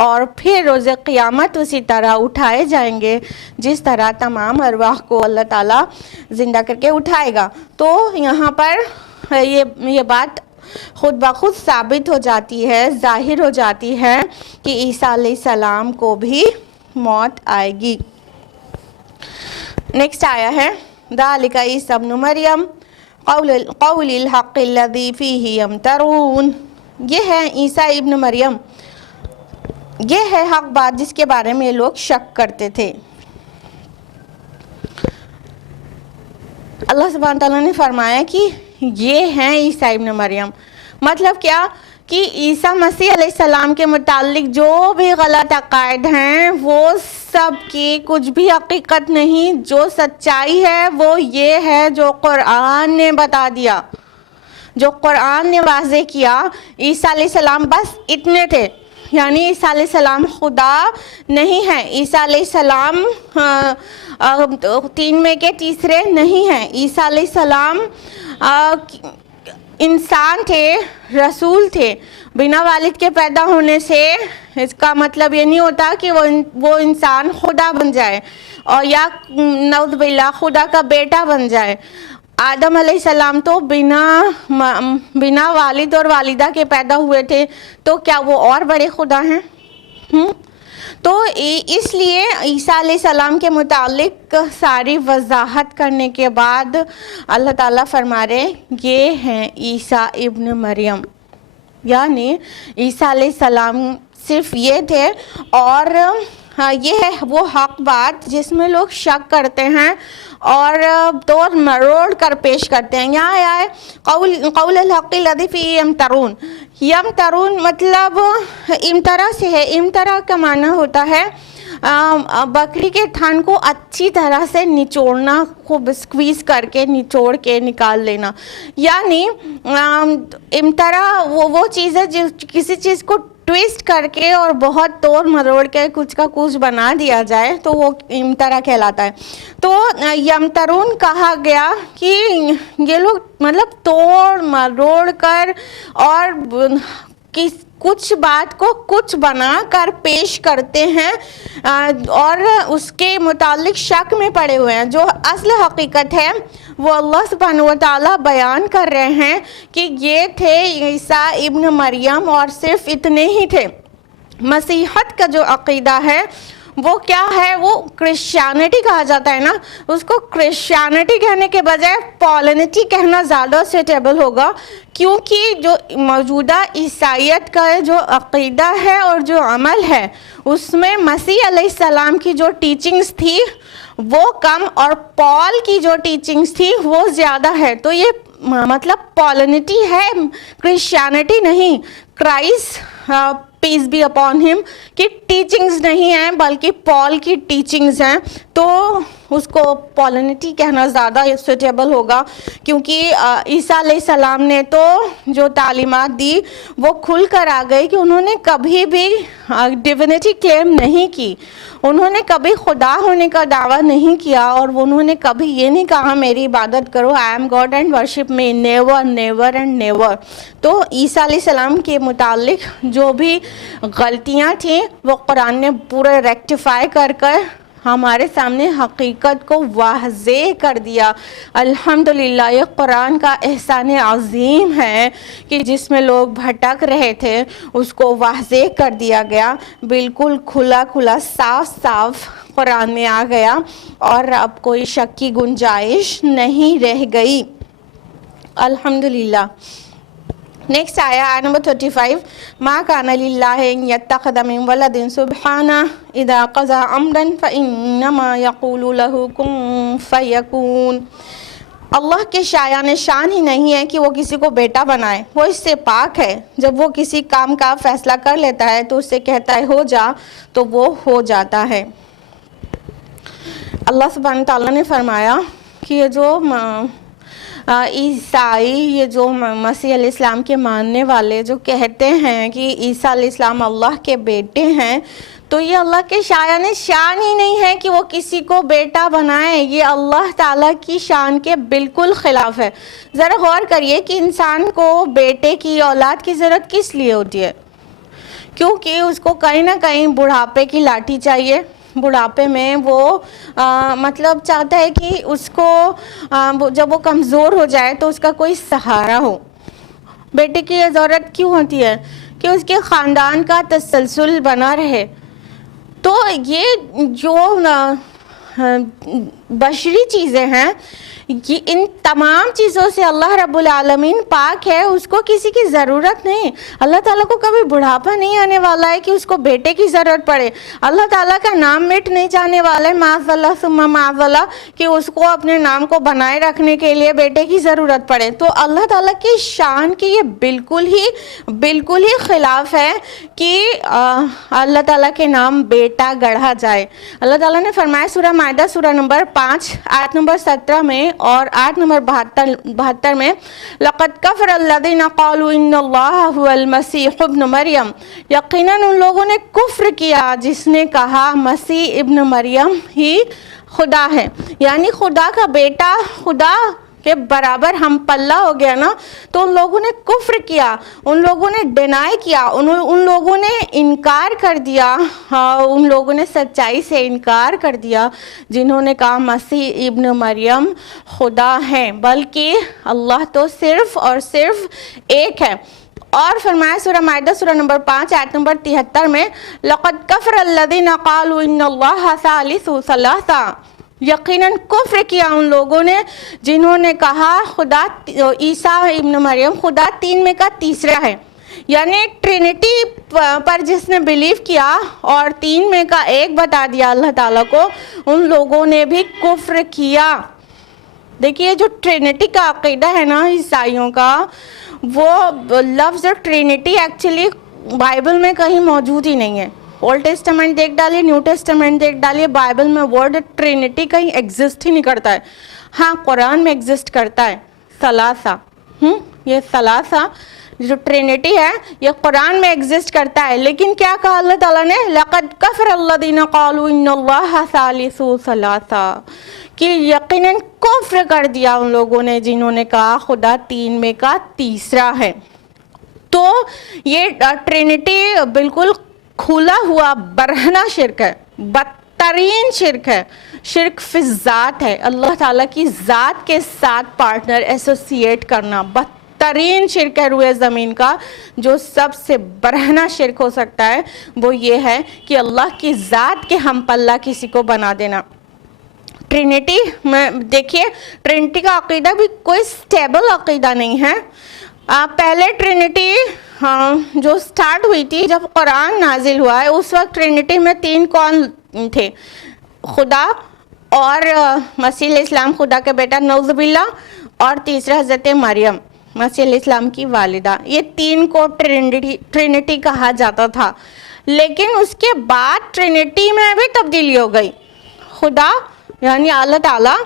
اور پھر روز قیامت اسی طرح اٹھائے جائیں گے جس طرح تمام ارواح کو اللہ تعالیٰ زندہ کر کے اٹھائے گا. تو یہاں پر یہ بات خود بخود ثابت ہو جاتی ہے, ظاہر ہو جاتی ہے کہ عیسیٰ علیہ السلام کو بھی موت آئے گی. نیکسٹ آیا ہے ذالک عیسی ابن مریم قول الحق الذی فیہ یمترون. یہ ہے عیسیٰ ابن مریم, یہ ہے حق بات جس کے بارے میں لوگ شک کرتے تھے. اللہ سبحانہ تعالیٰ نے فرمایا کہ یہ ہیں عیسیٰ ابن مریم. مطلب کیا کہ عیسیٰ مسیح علیہ السلام کے متعلق جو بھی غلط عقائد ہیں وہ سب کی کچھ بھی حقیقت نہیں. جو سچائی ہے وہ یہ ہے جو قرآن نے بتا دیا, جو قرآن نے واضح کیا. عیسیٰ علیہ السلام بس اتنے تھے, یعنی عیسیٰ علیہ السلام خدا نہیں ہے, عیسیٰ علیہ السلام 3 میں کے تیسرے نہیں ہیں. عیسیٰ علیہ السلام انسان تھے, رسول تھے. بنا والد کے پیدا ہونے سے اس کا مطلب یہ نہیں ہوتا کہ وہ انسان خدا بن جائے اور یا نعوذ باللہ خدا کا بیٹا بن جائے. آدم علیہ السلام تو بنا والد اور والدہ کے پیدا ہوئے تھے, تو کیا وہ اور بڑے خدا ہیں؟ تو اس لیے عیسیٰ علیہ السلام کے متعلق ساری وضاحت کرنے کے بعد اللہ تعالیٰ فرما رہے یہ ہیں عیسیٰ ابن مریم. یعنی عیسیٰ علیہ السلام صرف یہ تھے, اور یہ ہے وہ حق بات جس میں لوگ شک کرتے ہیں اور توڑ مروڑ کر پیش کرتے ہیں. یہاں آیا ہے قول الحق الذی فیہ یمترون. یمترون مطلب امترا سے ہے. امترا کا معنی ہوتا ہے بکری کے تھن کو اچھی طرح سے نچوڑنا, خوب اسکویز کر کے نچوڑ کے نکال لینا. یعنی امترا وہ چیز ہے جو کسی چیز کو ٹویسٹ کر کے اور بہت توڑ مروڑ کے کچھ کا کچھ بنا دیا جائے تو وہ امترا کہلاتا ہے. تو یمترون کہا گیا کہ یہ لوگ مطلب توڑ مروڑ کر اور کچھ بات کو کچھ بنا کر پیش کرتے ہیں اور اس کے متعلق شک میں پڑے ہوئے ہیں. جو اصل حقیقت ہے وہ اللہ سبحانہ و تعالیٰ بیان کر رہے ہیں کہ یہ تھے عیسیٰ ابن مریم اور صرف اتنے ہی تھے. مسیحت کا جو عقیدہ ہے وہ کیا ہے, وہ کرسچینٹی کہا جاتا ہے نا. اس کو کرسچینٹی کہنے کے بجائے پولنٹی کہنا زیادہ سیٹیبل ہوگا, کیونکہ جو موجودہ عیسائیت کا جو عقیدہ ہے اور جو عمل ہے اس میں مسیح علیہ السلام کی جو ٹیچنگز تھی وہ کم اور پال کی جو ٹیچنگز تھی وہ زیادہ ہے. تو یہ مطلب پولنٹی ہے, کرسچینٹی نہیں. Christ piece be upon him کی ٹیچنگز نہیں ہیں بلکہ پال کی ٹیچنگز ہیں. تو اس کو پولنٹی کہنا زیادہ سوٹیبل ہوگا, کیونکہ عیسیٰ علیہ السلام نے تو جو تعلیمات دی وہ کھل کر آ گئی کہ انہوں نے کبھی بھی ڈیوینٹی کلیم نہیں کی, انہوں نے کبھی خدا ہونے کا دعویٰ نہیں کیا, اور انہوں نے کبھی یہ نہیں کہا میری عبادت کرو, I am God and worship me, never never and never. تو عیسیٰ علیہ السلام کے متعلق جو بھی غلطیاں تھیں وہ قرآن نے پورے ریکٹیفائی کر ہمارے سامنے حقیقت کو واضح کر دیا. الحمدللہ یہ قرآن کا احسان عظیم ہے کہ جس میں لوگ بھٹک رہے تھے اس کو واضح کر دیا گیا, بالکل کھلا کھلا صاف صاف قرآن میں آ گیا اور اب کوئی شک کی گنجائش نہیں رہ گئی. الحمدللہ. نیکسٹ آیا نمبر 35. ما کان للہ ان یتخذ من ولد سبحانہ اذا قضى امرا فانما یقول له کن فیکون. اللہ کے شایان شان ہی نہیں ہے کہ وہ کسی کو بیٹا بنائے، وہ اس سے پاک ہے۔ جب وہ کسی کام کا فیصلہ کر لیتا ہے تو اس سے کہتا ہے ہو جا تو وہ ہو جاتا ہے۔ اللہ سبحانہ تعالیٰ نے فرمایا کہ یہ جو عیسائی، یہ جو مسیح علیہ السلام کے ماننے والے جو کہتے ہیں کہ عیسیٰ علیہ السلام اللہ کے بیٹے ہیں، تو یہ اللہ کے شایان شان ہی نہیں ہے کہ وہ کسی کو بیٹا بنائے، یہ اللہ تعالیٰ کی شان کے بالکل خلاف ہے۔ ذرا غور کریے کہ انسان کو بیٹے کی، اولاد کی ضرورت کس لیے ہوتی ہے؟ کیونکہ اس کو کہیں نہ کہیں بڑھاپے کی لاٹھی چاہیے۔ بڑھاپے میں وہ مطلب چاہتا ہے کہ اس کو جب وہ کمزور ہو جائے تو اس کا کوئی سہارا ہو۔ بیٹے کی یہ ضرورت کیوں ہوتی ہے؟ کہ اس کے خاندان کا تسلسل بنا رہے۔ تو یہ جو بشری چیزیں ہیں، یہ ان تمام چیزوں سے اللہ رب العالمین پاک ہے، اس کو کسی کی ضرورت نہیں۔ اللہ تعالیٰ کو کبھی بڑھاپا نہیں آنے والا ہے کہ اس کو بیٹے کی ضرورت پڑے۔ اللہ تعالیٰ کا نام مٹ نہیں جانے والا ہے، معاذ اللہ ثم معاذ اللہ، کہ اس کو اپنے نام کو بنائے رکھنے کے لیے بیٹے کی ضرورت پڑے۔ تو اللہ تعالیٰ کی شان کی یہ بالکل ہی خلاف ہے کہ اللہ تعالیٰ کے نام بیٹا گڑھا جائے۔ اللہ تعالیٰ نے فرمایا سورہ مائدہ سورہ نمبر 5 آیت نمبر 17 میں اور آیت نمبر 72 میں، لَقَدْ كَفَرَ الَّذِينَ قَالُوا إِنَّ اللَّهَ هُوَ الْمَسِيحُ ابْنُ مریم، یقیناً ان لوگوں نے کفر کیا جس نے کہا مسیح ابن مریم ہی خدا ہے، یعنی خدا کا بیٹا خدا کے برابر ہم پلہ ہو گیا نا۔ تو ان لوگوں نے کفر کیا، ان لوگوں نے ڈینائی کیا، ان لوگوں نے انکار کر دیا، ان لوگوں نے سچائی سے انکار کر دیا جنہوں نے کہا مسیح ابن مریم خدا ہے، بلکہ اللہ تو صرف اور صرف ایک ہے۔ اور فرمایا سورہ مائدہ سورہ نمبر 5 آیت نمبر 73 میں، لَقَدْ كَفَرَ الَّذِينَ قَالُوا إِنَّ اللَّهَ ثَالِثُ ثَلَاثَةٍ، یقیناً کفر کیا ان لوگوں نے جنہوں نے کہا خدا عیسیٰ ابن مریم خدا تین میں کا تیسرا ہے، یعنی ٹرینٹی پر جس نے بیلیو کیا اور تین میں کا ایک بتا دیا اللہ تعالیٰ کو، ان لوگوں نے بھی کفر کیا۔ دیکھیے جو ٹرینٹی کا عقیدہ ہے نا عیسائیوں کا، وہ لفظ ٹرینٹی ایکچولی بائبل میں کہیں موجود ہی نہیں ہے۔ اولڈ ٹیسٹمنٹ دیکھ ڈالیے، نیو ٹیسٹمنٹ دیکھ ڈالیے، بائبل میں ورڈ ٹرینٹی کہیں ایگزسٹ ہی نہیں کرتا ہے۔ ہاں قرآن میں ایگزسٹ کرتا ہے ثلاثہ، یہ ثلاثہ جو ٹرینٹی ہے یہ قرآن میں ایگزسٹ کرتا ہے، لیکن کیا کہا اللہ تعالیٰ نے؟ لَقَدْ كَفَرَ الَّذِينَ قَالُوا إِنَّ اللَّهَ ثَالِثُ ثَلَاثَةٍ، کہ یقیناً کفر کر دیا ان لوگوں نے جنہوں نے کہا خدا تین میں کا تیسرا ہے۔ تو یہ ٹرینٹی بالکل کھلا ہوا برہنہ شرک ہے، بدترین شرک ہے، شرک فی الذات ہے، اللہ تعالیٰ کی ذات کے ساتھ پارٹنر ایسوسیٹ کرنا بدترین شرک ہے روئے زمین کا۔ جو سب سے برہنہ شرک ہو سکتا ہے وہ یہ ہے کہ اللہ کی ذات کے ہم پلہ کسی کو بنا دینا۔ ٹرینٹی میں دیکھیے، ٹرینٹی کا عقیدہ بھی کوئی سٹیبل عقیدہ نہیں ہے۔ پہلے ٹرینٹی جو سٹارٹ ہوئی تھی جب قرآن نازل ہوا ہے، اس وقت ٹرینٹی میں تین کون تھے؟ خدا اور مسیح علیہ السلام خدا کے بیٹا نعوذ باللہ، اور تیسرا حضرت مریم مسیح علیہ السلام کی والدہ۔ یہ تین کو ٹرینٹی کہا جاتا تھا، لیکن اس کے بعد ٹرینٹی میں بھی تبدیلی ہو گئی۔ خدا یعنی اللہ تعالیٰ،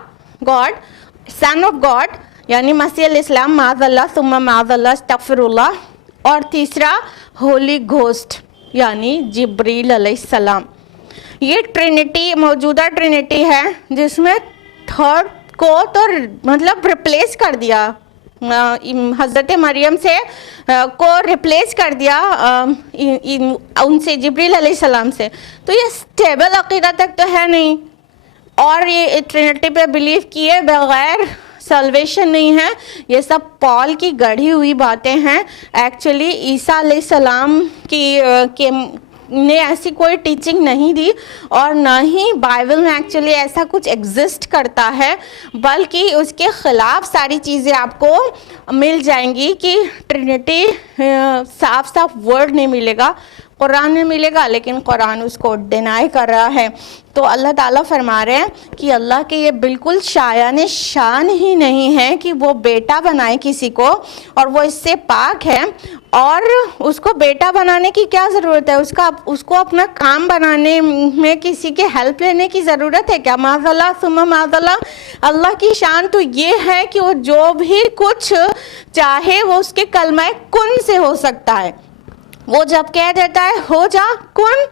گاڈ، سن آف گاڈ یعنی مسیح علیہ السلام، معاذ اللہ ثم معاذ اللہ استغفر اللہ، اور تیسرا ہولی گھوسٹ یعنی جبریل علیہ السلام۔ یہ ٹرینٹی موجودہ ٹرینٹی ہے جس میں تھرڈ کو تو مطلب ریپلیس کر دیا، حضرت مریم سے کو ریپلیس کر دیا ان سے، جبریل علیہ السلام سے۔ تو یہ سٹیبل عقیدہ تک تو ہے نہیں، اور یہ ٹرینٹی پہ بلیو کیے بغیر سلویشن نہیں ہے۔ یہ سب پال کی گڑھی ہوئی باتیں ہیں۔ ایکچولی عیسیٰ علیہ السلام کی نے ایسی کوئی ٹیچنگ نہیں دی، اور نہ ہی بائبل میں ایکچولی ایسا کچھ ایگزسٹ کرتا ہے، بلکہ اس کے خلاف ساری چیزیں آپ کو مل جائیں گی کہ ٹرینٹی صاف ورڈ نہیں ملے گا قرآن میں ملے گا لیکن قرآن اس کو ڈینائی کر رہا ہے. تو اللہ تعالیٰ فرما رہے ہیں کہ اللہ کے یہ بالکل شایان شان ہی نہیں ہے کہ وہ بیٹا بنائے کسی کو, اور وہ اس سے پاک ہے. اور اس کو بیٹا بنانے کی کیا ضرورت ہے؟ اس کو اپنا کام بنانے میں کسی کے ہیلپ لینے کی ضرورت ہے کیا؟ معاذ اللہ ثم معاذ اللہ. اللہ کی شان تو یہ ہے کہ وہ جو بھی کچھ چاہے وہ اس کے کلمہ کن سے ہو سکتا ہے. وہ جب کہہ دیتا ہے ہو جا کن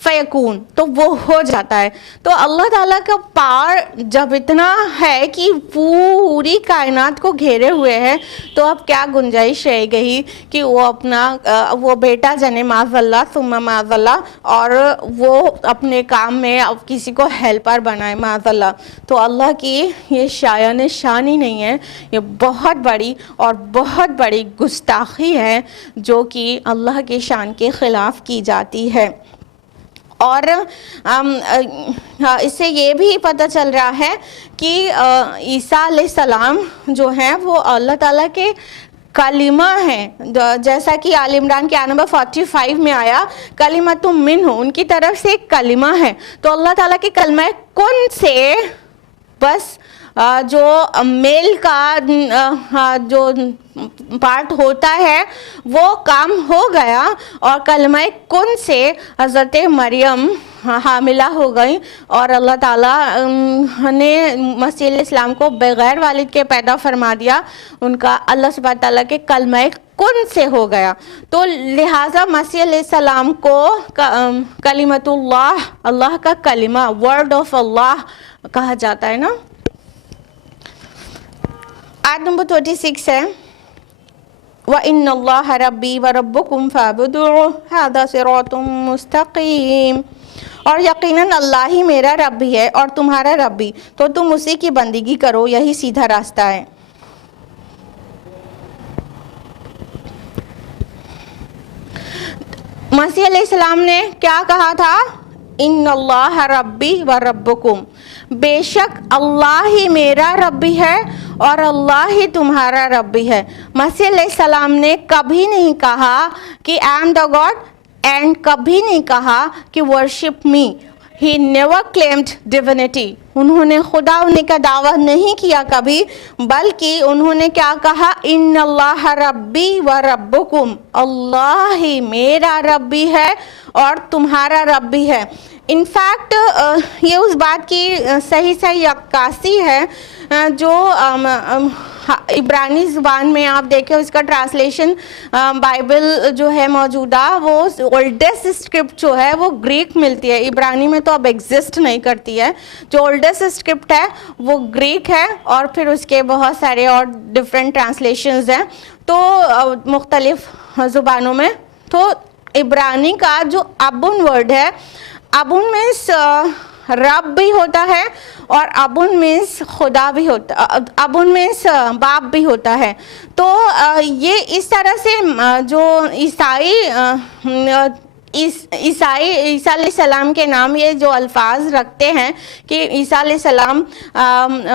فیکون, تو وہ ہو جاتا ہے. تو اللہ تعالیٰ کا پاور جب اتنا ہے کہ پوری کائنات کو گھیرے ہوئے ہے, تو اب کیا گنجائش رہ گئی کہ وہ اپنا وہ بیٹا جنے معاذ اللہ ثم معاذ اللہ, اور وہ اپنے کام میں اب کسی کو ہیلپر بنائے معاذ اللہ. تو اللہ کی یہ شایان شان ہی نہیں ہے, یہ بہت بڑی اور بہت بڑی گستاخی ہے جو کہ اللہ کی شان کے خلاف کی جاتی ہے. اور اس سے یہ بھی پتہ چل رہا ہے کہ عیسیٰ علیہ السلام جو ہیں وہ اللہ تعالیٰ کے کلمہ ہیں, جیسا کہ آل عمران کے آیت نمبر 45 میں آیا کلمۃ منہ, ان کی طرف سے ایک کلمہ ہے. تو اللہ تعالیٰ کے کلمہ کن سے بس جو میل کا جو پارٹ ہوتا ہے وہ کام ہو گیا, اور کلمہ کن سے حضرت مریم حاملہ ہو گئی, اور اللہ تعالیٰ نے مسیح علیہ السلام کو بغیر والد کے پیدا فرما دیا. ان کا اللہ سبحانہ تعالیٰ کے کلمہ کن سے ہو گیا. تو لہٰذا مسیح علیہ السلام کو کلمۃ اللہ, اللہ کا کلمہ, ورڈ آف اللہ کہا جاتا ہے نا. آیت نمبر 36 ہے وَإِنَّ اللَّهَ رَبِّي وَرَبُّكُمْ فَاعْبُدُوهُ هَذَا صِرَاطٌ مُسْتَقِيمٌ. اور یقیناً اللہ ہی میرا رب بھی ہے اور تمہارا رب بھی, تو تم اسی کی بندگی کرو, یہی سیدھا راستہ ہے. مسیح علیہ السلام نے کیا کہا تھا؟ ان اللہ ربی و ربکم, بے شک اللہ ہی میرا رب بھی ہے اور اللہ ہی تمہارا رب بھی ہے. مسیح علیہ السلام نے کبھی نہیں کہا کہ I am the God, and کبھی نہیں کہا کہ worship me. He never claimed divinity. انہوں نے خدا ہونے کا دعویٰ نہیں کیا کبھی, بلکہ انہوں نے کیا کہا؟ ان اللہ ربی و ربکم, اللہ ہی میرا رب بھی ہے اور تمہارا رب بھی ہے. انفیکٹ یہ اس بات کی صحیح عکاسی ہے جو عبرانی زبان میں آپ دیکھیں, اس کا ٹرانسلیشن بائبل جو ہے موجودہ وہ اولڈسٹ اسکرپٹ جو ہے وہ گریک ملتی ہے. عبرانی میں تو اب ایگزسٹ نہیں کرتی ہے. جو اولڈسٹ اسکرپٹ ہے وہ گریک ہے, اور پھر اس کے بہت سارے اور ڈفرینٹ ٹرانسلیشنز ہیں تو مختلف زبانوں میں. تو عبرانی کا جو ابن ورڈ ہے, ابن مینس رب بھی ہوتا ہے اور ابن مینس خدا بھی ہوتا, ابن مینس باپ بھی ہوتا ہے. تو یہ اس طرح سے جو عیسیٰ علیہ السلام کے نام یہ جو الفاظ رکھتے ہیں کہ عیسیٰ علیہ السلام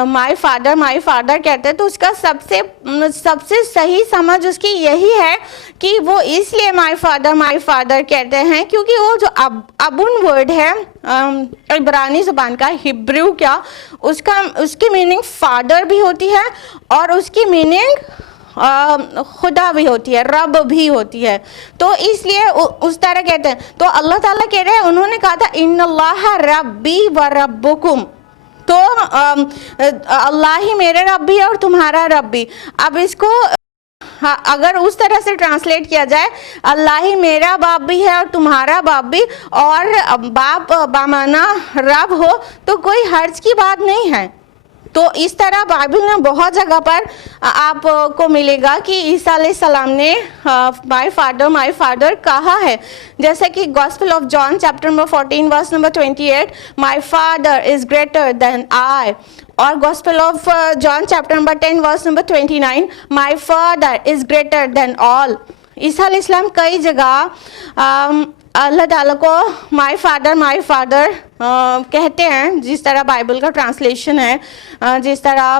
مائی فادر کہتے ہیں, تو اس کا سب سے صحیح سمجھ اس کی یہی ہے کہ وہ اس لیے مائی فادر کہتے ہیں کیونکہ وہ جو ابن ورڈ ہے عبرانی زبان کا, ہبریو کیا, اس کی میننگ فادر بھی ہوتی ہے اور اس کی میننگ خدا بھی ہوتی ہے, رب بھی ہوتی ہے. تو اس لیے اس طرح کہتے ہیں. تو اللہ تعالیٰ کہہ رہے ہیں, انہوں نے کہا تھا ان اللہ ربی و ربکم, تو اللہ ہی میرے رب بھی ہے اور تمہارا رب بھی. اب اس کو اگر اس طرح سے ٹرانسلیٹ کیا جائے, اللہ ہی میرا باپ بھی ہے اور تمہارا باپ بھی, اور باپ بامانہ رب ہو, تو کوئی حرج کی بات نہیں ہے. تو اس طرح بائبل میں بہت جگہ پر آپ کو ملے گا کہ عیسیٰ علیہ السلام نے مائی فادر کہا ہے, جیسے کہ gospel of John chapter number 14 verse number 28, my father is greater than I. اور gospel of John chapter number 10 verse number 29, my father is greater than all. عیسیٰ علیہ السلام کئی جگہ اللہ تعالیٰ کو مائی فادر کہتے ہیں, جس طرح بائبل کا ٹرانسلیشن ہے, جس طرح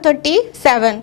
37।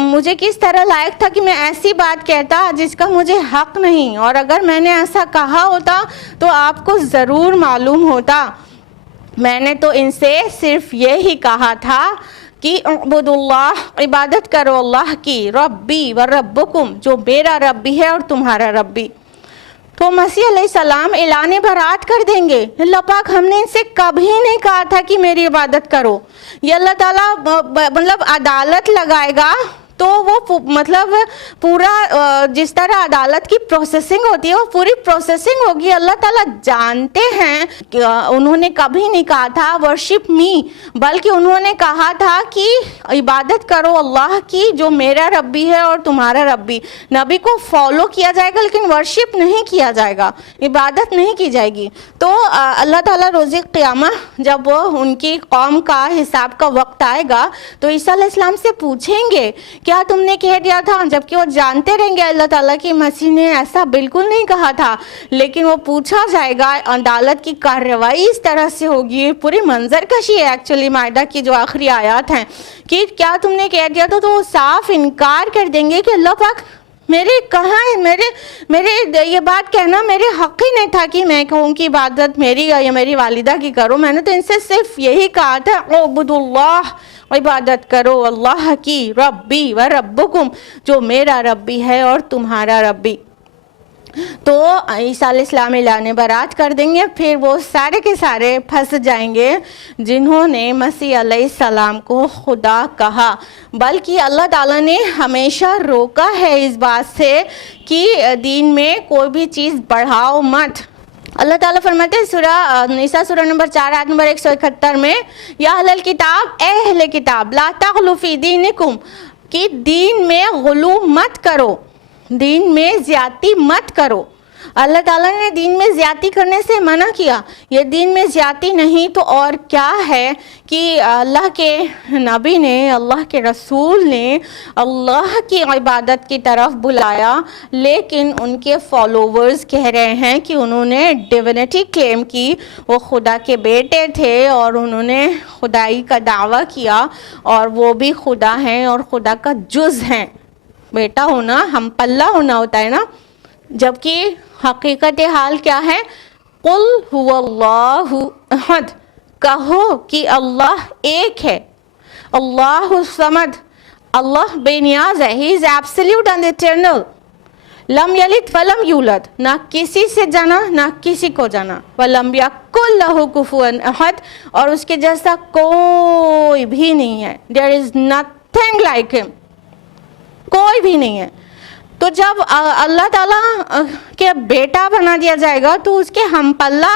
مجھے کس طرح لائق تھا کہ میں ایسی بات کہتا جس کا مجھے حق نہیں، اور اگر میں نے ایسا کہا ہوتا تو آپ کو ضرور معلوم ہوتا۔ میں نے تو ان سے صرف یہی کہا تھا کہ اعبدوا اللہ، عبادت کرو اللہ کی، ربی و ربکم، جو میرا رب بھی ہے اور تمہارا رب بھی۔ تو مسیح علیہ السلام اعلان برات کر دیں گے، اللہ پاک ہم نے ان سے کبھی نہیں کہا تھا کہ میری عبادت کرو۔ یہ اللہ تعالیٰ مطلب عدالت لگائے گا تو وہ مطلب پورا جس طرح عدالت کی پروسیسنگ ہوتی ہے وہ پوری پروسیسنگ ہوگی۔ اللہ تعالیٰ جانتے ہیں کہ انہوں نے کبھی نہیں کہا تھا ورشپ می، بلکہ انہوں نے کہا تھا کہ عبادت کرو اللہ کی، جو میرا رب بھی ہے اور تمہارا رب بھی۔ نبی کو فالو کیا جائے گا لیکن ورشپ نہیں کیا جائے گا، عبادت نہیں کی جائے گی۔ تو اللہ تعالیٰ روز قیامہ جب وہ ان کی قوم کا حساب کا وقت آئے گا تو عیسیٰ علیہ السلام سے پوچھیں گے کیا تم نے کہہ دیا تھا، جبکہ وہ جانتے رہیں گے اللہ تعالیٰ کی مسیح نے ایسا بالکل نہیں کہا تھا، لیکن وہ پوچھا جائے گا۔ عدالت کی کارروائی اس طرح سے ہوگی، پوری منظر کشی ہے ایکچولی مائدہ کی جو آخری آیات ہیں، کہ کیا تم نے کہہ دیا تو وہ صاف انکار کر دیں گے کہ اللہ پاک میرے کہاں ہے، میرے یہ بات کہنا میرے حق ہی نہیں تھا کہ میں کہوں کہ عبادت میری یا میری والدہ کی کرو، میں نے تو ان سے صرف یہی کہا تھا اعبدوا اللہ، عبادت کرو اللہ کی، ربی و ربکم، جو میرا رب بھی ہے اور تمہارا رب بھی۔ تو عیسیٰ علیہ السلام اعلان برات کر دیں گے، پھر وہ سارے کے سارے پھنس جائیں گے جنہوں نے مسیح علیہ السلام کو خدا کہا۔ بلکہ اللہ تعالیٰ نے ہمیشہ روکا ہے اس بات سے کہ دین میں کوئی بھی چیز بڑھاؤ مت۔ اللہ تعالیٰ فرماتے ہیں سورہ نساء سورہ نمبر 4 آیت نمبر 171 میں، یا اہل الکتاب، اے اہل کتاب، لا تغلوا فی دینکم، کہ دین میں غلو مت کرو، دین میں زیادتی مت کرو۔ اللہ تعالیٰ نے دین میں زیادتی کرنے سے منع کیا۔ یہ دین میں زیادتی نہیں تو اور کیا ہے کہ اللہ کے نبی نے، اللہ کے رسول نے اللہ کی عبادت کی طرف بلایا، لیکن ان کے فالوورز کہہ رہے ہیں کہ انہوں نے ڈیونٹی کلیم کی، وہ خدا کے بیٹے تھے اور انہوں نے خدائی کا دعویٰ کیا اور وہ بھی خدا ہیں اور خدا کا جز ہیں۔ بیٹا ہونا ہم پلہ ہونا ہوتا ہے نا، جبکہ حقیقت حال کیا ہے؟ قل هو اللہ احد، کہو کہ اللہ ایک ہے، اللہ الصمد، اللہ بے نیاز ہے، ہی از ایبسلیوٹ اینڈ ایٹرنل، لم یلد ولم یولد، نہ کسی سے جانا نہ کسی کو جانا، ولم یکن لہ کفوا احد، اور اس کے جیسا کوئی بھی نہیں ہے، there is nothing like him، کوئی بھی نہیں ہے۔ تو جب اللہ تعالیٰ کے بیٹا بنا دیا جائے گا تو اس کے ہم پلہ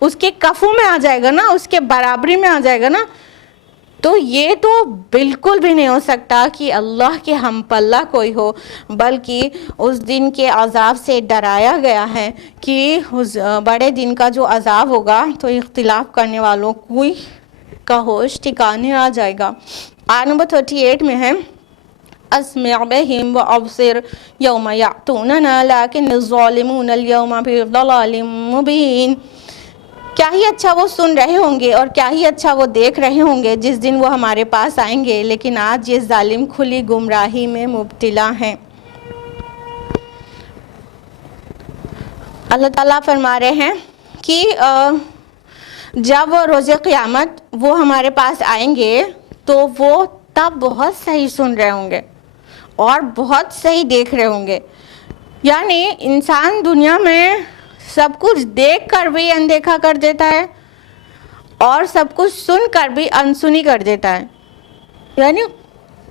اس کے کفو میں آ جائے گا نا، اس کے برابری میں آ جائے گا نا۔ تو یہ تو بالکل بھی نہیں ہو سکتا کہ اللہ کے ہم پلہ کوئی ہو، بلکہ اس دن کے عذاب سے ڈرایا گیا ہے کہ اس بڑے دن کا جو عذاب ہوگا تو اختلاف کرنے والوں کوئی کا ہوش ٹھکانے آ جائے گا۔ آیت نمبر 38 میں ہے، اسمع بہم وابصر یوم یأتوننا لیکن الظالمون اليوم فی ضلال مبین۔ کیا ہی اچھا وہ سن رہے ہوں گے اور کیا ہی اچھا وہ دیکھ رہے ہوں گے جس دن وہ ہمارے پاس آئیں گے، لیکن آج یہ ظالم کھلی گمراہی میں مبتلا ہیں۔ اللہ تعالیٰ فرما رہے ہیں کہ جب روز قیامت وہ ہمارے پاس آئیں گے تو وہ تب بہت صحیح سن رہے ہوں گے اور بہت صحیح دیکھ رہے ہوں گے۔ یعنی انسان دنیا میں سب کچھ دیکھ کر بھی اندیکھا کر دیتا ہے اور سب کچھ سن کر بھی انسنی کر دیتا ہے۔ یعنی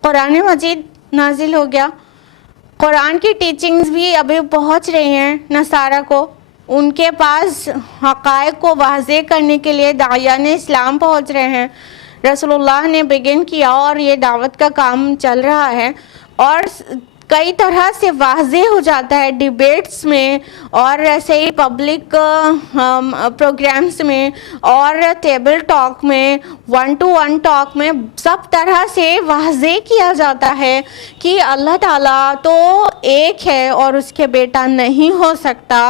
قرآن مجید نازل ہو گیا، قرآن کی ٹیچنگز بھی ابھی پہنچ رہی ہیں نصارہ کو، ان کے پاس حقائق کو واضح کرنے کے لیے داعیان اسلام پہنچ رہے ہیں، رسول اللہ نے بگن کیا اور یہ دعوت کا کام چل رہا ہے، اور کئی طرح سے واضح ہو جاتا ہے ڈیبیٹس میں اور ایسے ہی پبلک پروگرامس میں اور ٹیبل ٹاک میں 1-to-1 ٹاک میں سب طرح سے واضح کیا جاتا ہے کہ اللہ تعالیٰ تو ایک ہے اور اس کے بیٹا نہیں ہو سکتا،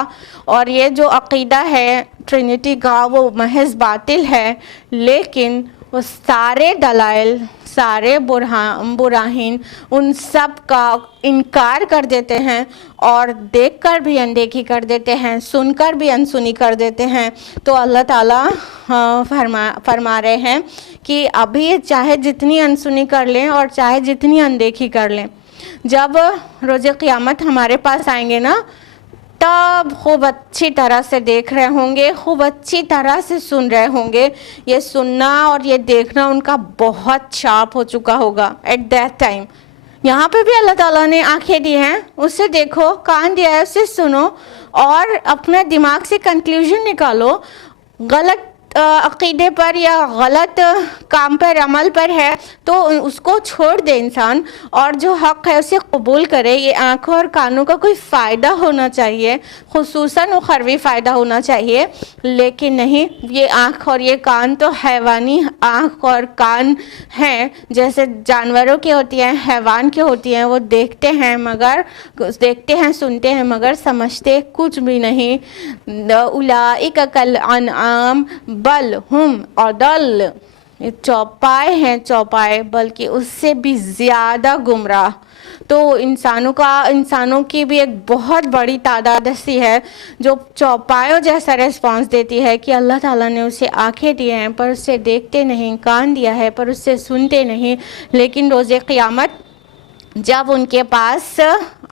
اور یہ جو عقیدہ ہے ٹرینٹی کا وہ محض باطل ہے. لیکن وہ سارے دلائل، سارے براہین ان سب کا انکار کر دیتے ہیں اور دیکھ کر بھی اندیکھی کر دیتے ہیں، سن کر بھی انسنی کر دیتے ہیں. تو اللہ تعالیٰ فرما رہے ہیں کہ ابھی چاہے جتنی انسنی کر لیں اور چاہے جتنی اندیکھی کر لیں، جب روز قیامت ہمارے پاس آئیں گے نا، تب خوب اچھی طرح سے دیکھ رہے ہوں گے، خوب اچھی طرح سے سن رہے ہوں گے. یہ سننا اور یہ دیکھنا ان کا بہت شارپ ہو چکا ہوگا ایٹ دیٹ ٹائم. یہاں پہ بھی اللہ تعالیٰ نے آنکھیں دی ہیں، اس سے دیکھو، کان دیا ہے، اس سے سنو اور اپنے دماغ سے کنکلیوژن نکالو. غلط عقیدے پر یا غلط کام پر عمل پر ہے تو اس کو چھوڑ دے انسان، اور جو حق ہے اسے قبول کرے. یہ آنکھوں اور کانوں کا کوئی فائدہ ہونا چاہیے، خصوصاً اخروی فائدہ ہونا چاہیے، لیکن نہیں، یہ آنکھ اور یہ کان تو حیوانی آنکھ اور کان ہیں، جیسے جانوروں کے ہوتی ہیں، حیوان کے ہوتی ہیں. وہ دیکھتے ہیں سنتے ہیں مگر سمجھتے کچھ بھی نہیں. اولئک کالانعام بل ہم اضل، یہ چوپائے ہیں، چوپائے، بلکہ اس سے بھی زیادہ گمراہ. تو انسانوں کی بھی ایک بہت بڑی تعداد ایسی ہے جو چوپایوں جیسا ریسپانس دیتی ہے کہ اللہ تعالیٰ نے اسے آنکھیں دی ہیں پر اس سے دیکھتے نہیں، کان دیا ہے پر اس سے سنتے نہیں. لیکن روز قیامت جب ان کے پاس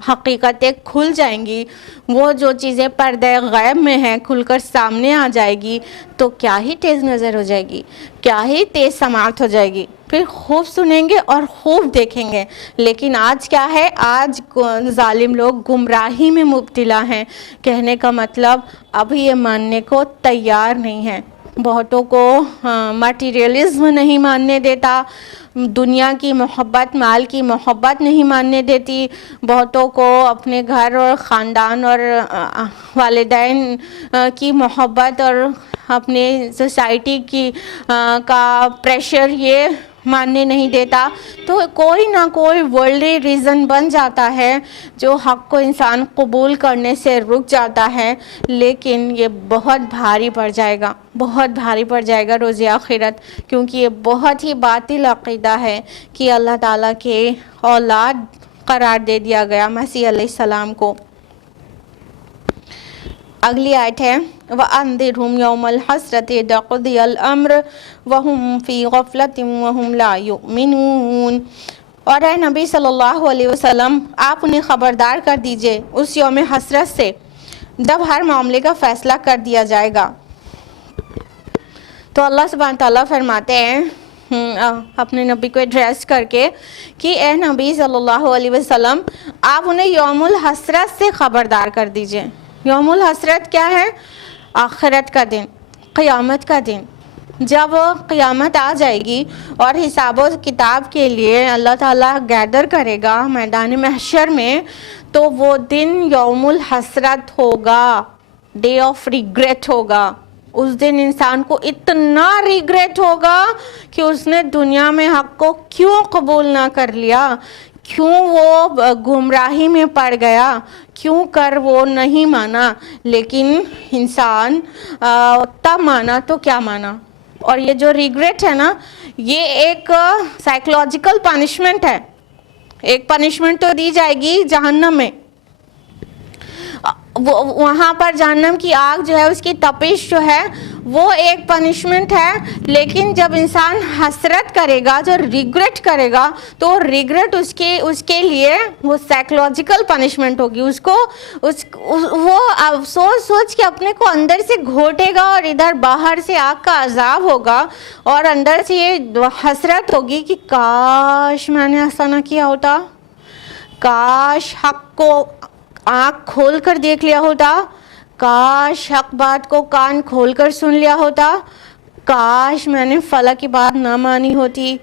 حقیقتیں کھل جائیں گی، وہ جو چیزیں پردہ غیب میں ہیں کھل کر سامنے آ جائے گی، تو کیا ہی تیز نظر ہو جائے گی، کیا ہی تیز سماعت ہو جائے گی. پھر خوب سنیں گے اور خوب دیکھیں گے. لیکن آج کیا ہے، آج ظالم لوگ گمراہی میں مبتلا ہیں. کہنے کا مطلب ابھی یہ ماننے کو تیار نہیں ہے. بہتوں کو مٹیریلزم نہیں ماننے دیتا، دنیا کی محبت، مال کی محبت نہیں ماننے دیتی. بہتوں کو اپنے گھر اور خاندان اور والدین کی محبت اور اپنے سوسائٹی کی کا پریشر یہ ماننے نہیں دیتا. تو کوئی نہ کوئی ورلڈلی ریزن بن جاتا ہے جو حق کو انسان قبول کرنے سے رک جاتا ہے. لیکن یہ بہت بھاری پڑ جائے گا، بہت بھاری پڑ جائے گا روز آخرت، کیونکہ یہ بہت ہی باطل عقیدہ ہے کہ اللہ تعالیٰ کے اولاد قرار دے دیا گیا مسیح علیہ السلام کو. اگلی آیت ہے وَأَنذِرْهُمْ يَوْمَ الْحَسْرَةِ إِذْ قُضِيَ الْأَمْرُ وَهُمْ فِي غَفْلَةٍ وَهُمْ لَا يُؤْمِنُونَ. اور اے نبی صلی اللہ علیہ وسلم، آپ انہیں خبردار کر دیجئے اس یوم حسرت سے جب ہر معاملے کا فیصلہ کر دیا جائے گا. تو اللہ سبحانہ تعالیٰ فرماتے ہیں اپنے نبی کو ایڈریس کر کے کہ اے نبی صلی اللہ علیہ وسلم، آپ انہیں یوم الحسرت سے خبردار کر دیجئے. یوم الحسرت کیا ہے؟ آخرت کا دن، قیامت کا دن. جب قیامت آ جائے گی اور حساب و کتاب کے لیے اللہ تعالیٰ گیدر کرے گا میدان محشر میں، تو وہ دن یوم الحسرت ہوگا، ڈے آف ریگریٹ ہوگا. اس دن انسان کو اتنا ریگریٹ ہوگا کہ اس نے دنیا میں حق کو کیوں قبول نہ کر لیا، کیوں وہ گمراہی میں پڑ گیا، کیوں کر وہ نہیں مانا. لیکن انسان تب مانا تو کیا مانا. اور یہ جو ریگریٹ ہے نا، یہ ایک سائیکولوجیکل پنشمنٹ ہے. ایک پنشمنٹ تو دی جائے گی جہنم میں، وہاں پر جہنم کی آگ جو ہے، اس کی تپش جو ہے، وہ ایک پنشمنٹ ہے. لیکن جب انسان حسرت کرے گا، جو ریگریٹ کرے گا، تو ریگریٹ اس کے لیے وہ سائیکولوجیکل پنشمنٹ ہوگی. اس کو وہ سوچ کے اپنے کو اندر سے گھوٹے گا اور ادھر باہر سے آگ کا عذاب ہوگا، اور اندر سے یہ حسرت ہوگی کہ کاش میں نے ایسا نہ کیا ہوتا، کاش حق کو آنکھ کھول کر دیکھ لیا ہوتا، کاش حق بات کو کان کھول کر سن لیا ہوتا، کاش میں نے فلاں کی بات نہ مانی ہوتی،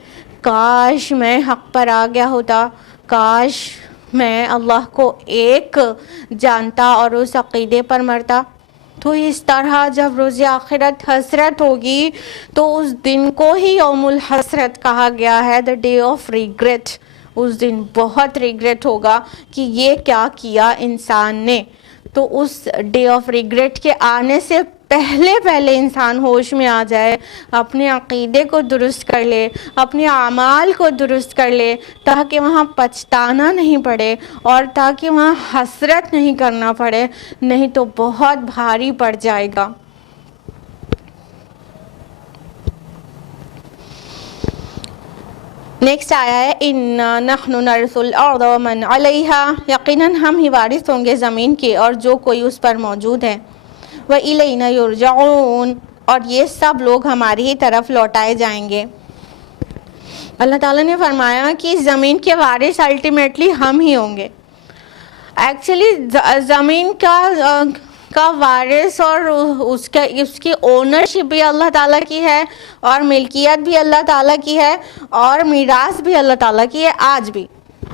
کاش میں حق پر آ گیا ہوتا، کاش میں اللہ کو ایک جانتا اور اس عقیدے پر مرتا. تو اس طرح جب روز آخرت حسرت ہوگی تو اس دن کو ہی یوم الحسرت کہا گیا ہے, دا ڈے آف ریگریٹ. اس دن بہت ریگریٹ ہوگا کہ یہ کیا کیا انسان نے. تو اس ڈے آف ریگریٹ کے آنے سے پہلے انسان ہوش میں آ جائے, اپنے عقیدے کو درست کر لے, اپنے اعمال کو درست کر لے, تاکہ وہاں پچھتانا نہیں پڑے اور تاکہ وہاں حسرت نہیں کرنا پڑے, نہیں تو بہت بھاری پڑ جائے گا. نیکسٹ آیا ہے اِنَّا نَحْنُ نَرِثُ الْأَرْضَ وَمَنْ عَلَيْهَا, یقیناً ہم ہی وارث ہوں گے زمین کے اور جو کوئی اس پر موجود ہے. وَإِلَيْنَا يُرْجَعُونَ, اور یہ سب لوگ ہماری ہی طرف لوٹائے جائیں گے. اللہ تعالیٰ نے فرمایا کہ زمین کے وارث الٹیمیٹلی ہم ہی ہوں گے. ایکچولی زمین کا وارث اور اس کی اونرشپ بھی اللہ تعالیٰ کی ہے, اور ملکیت بھی اللہ تعالیٰ کی ہے, اور میراث بھی اللہ تعالیٰ کی ہے آج بھی.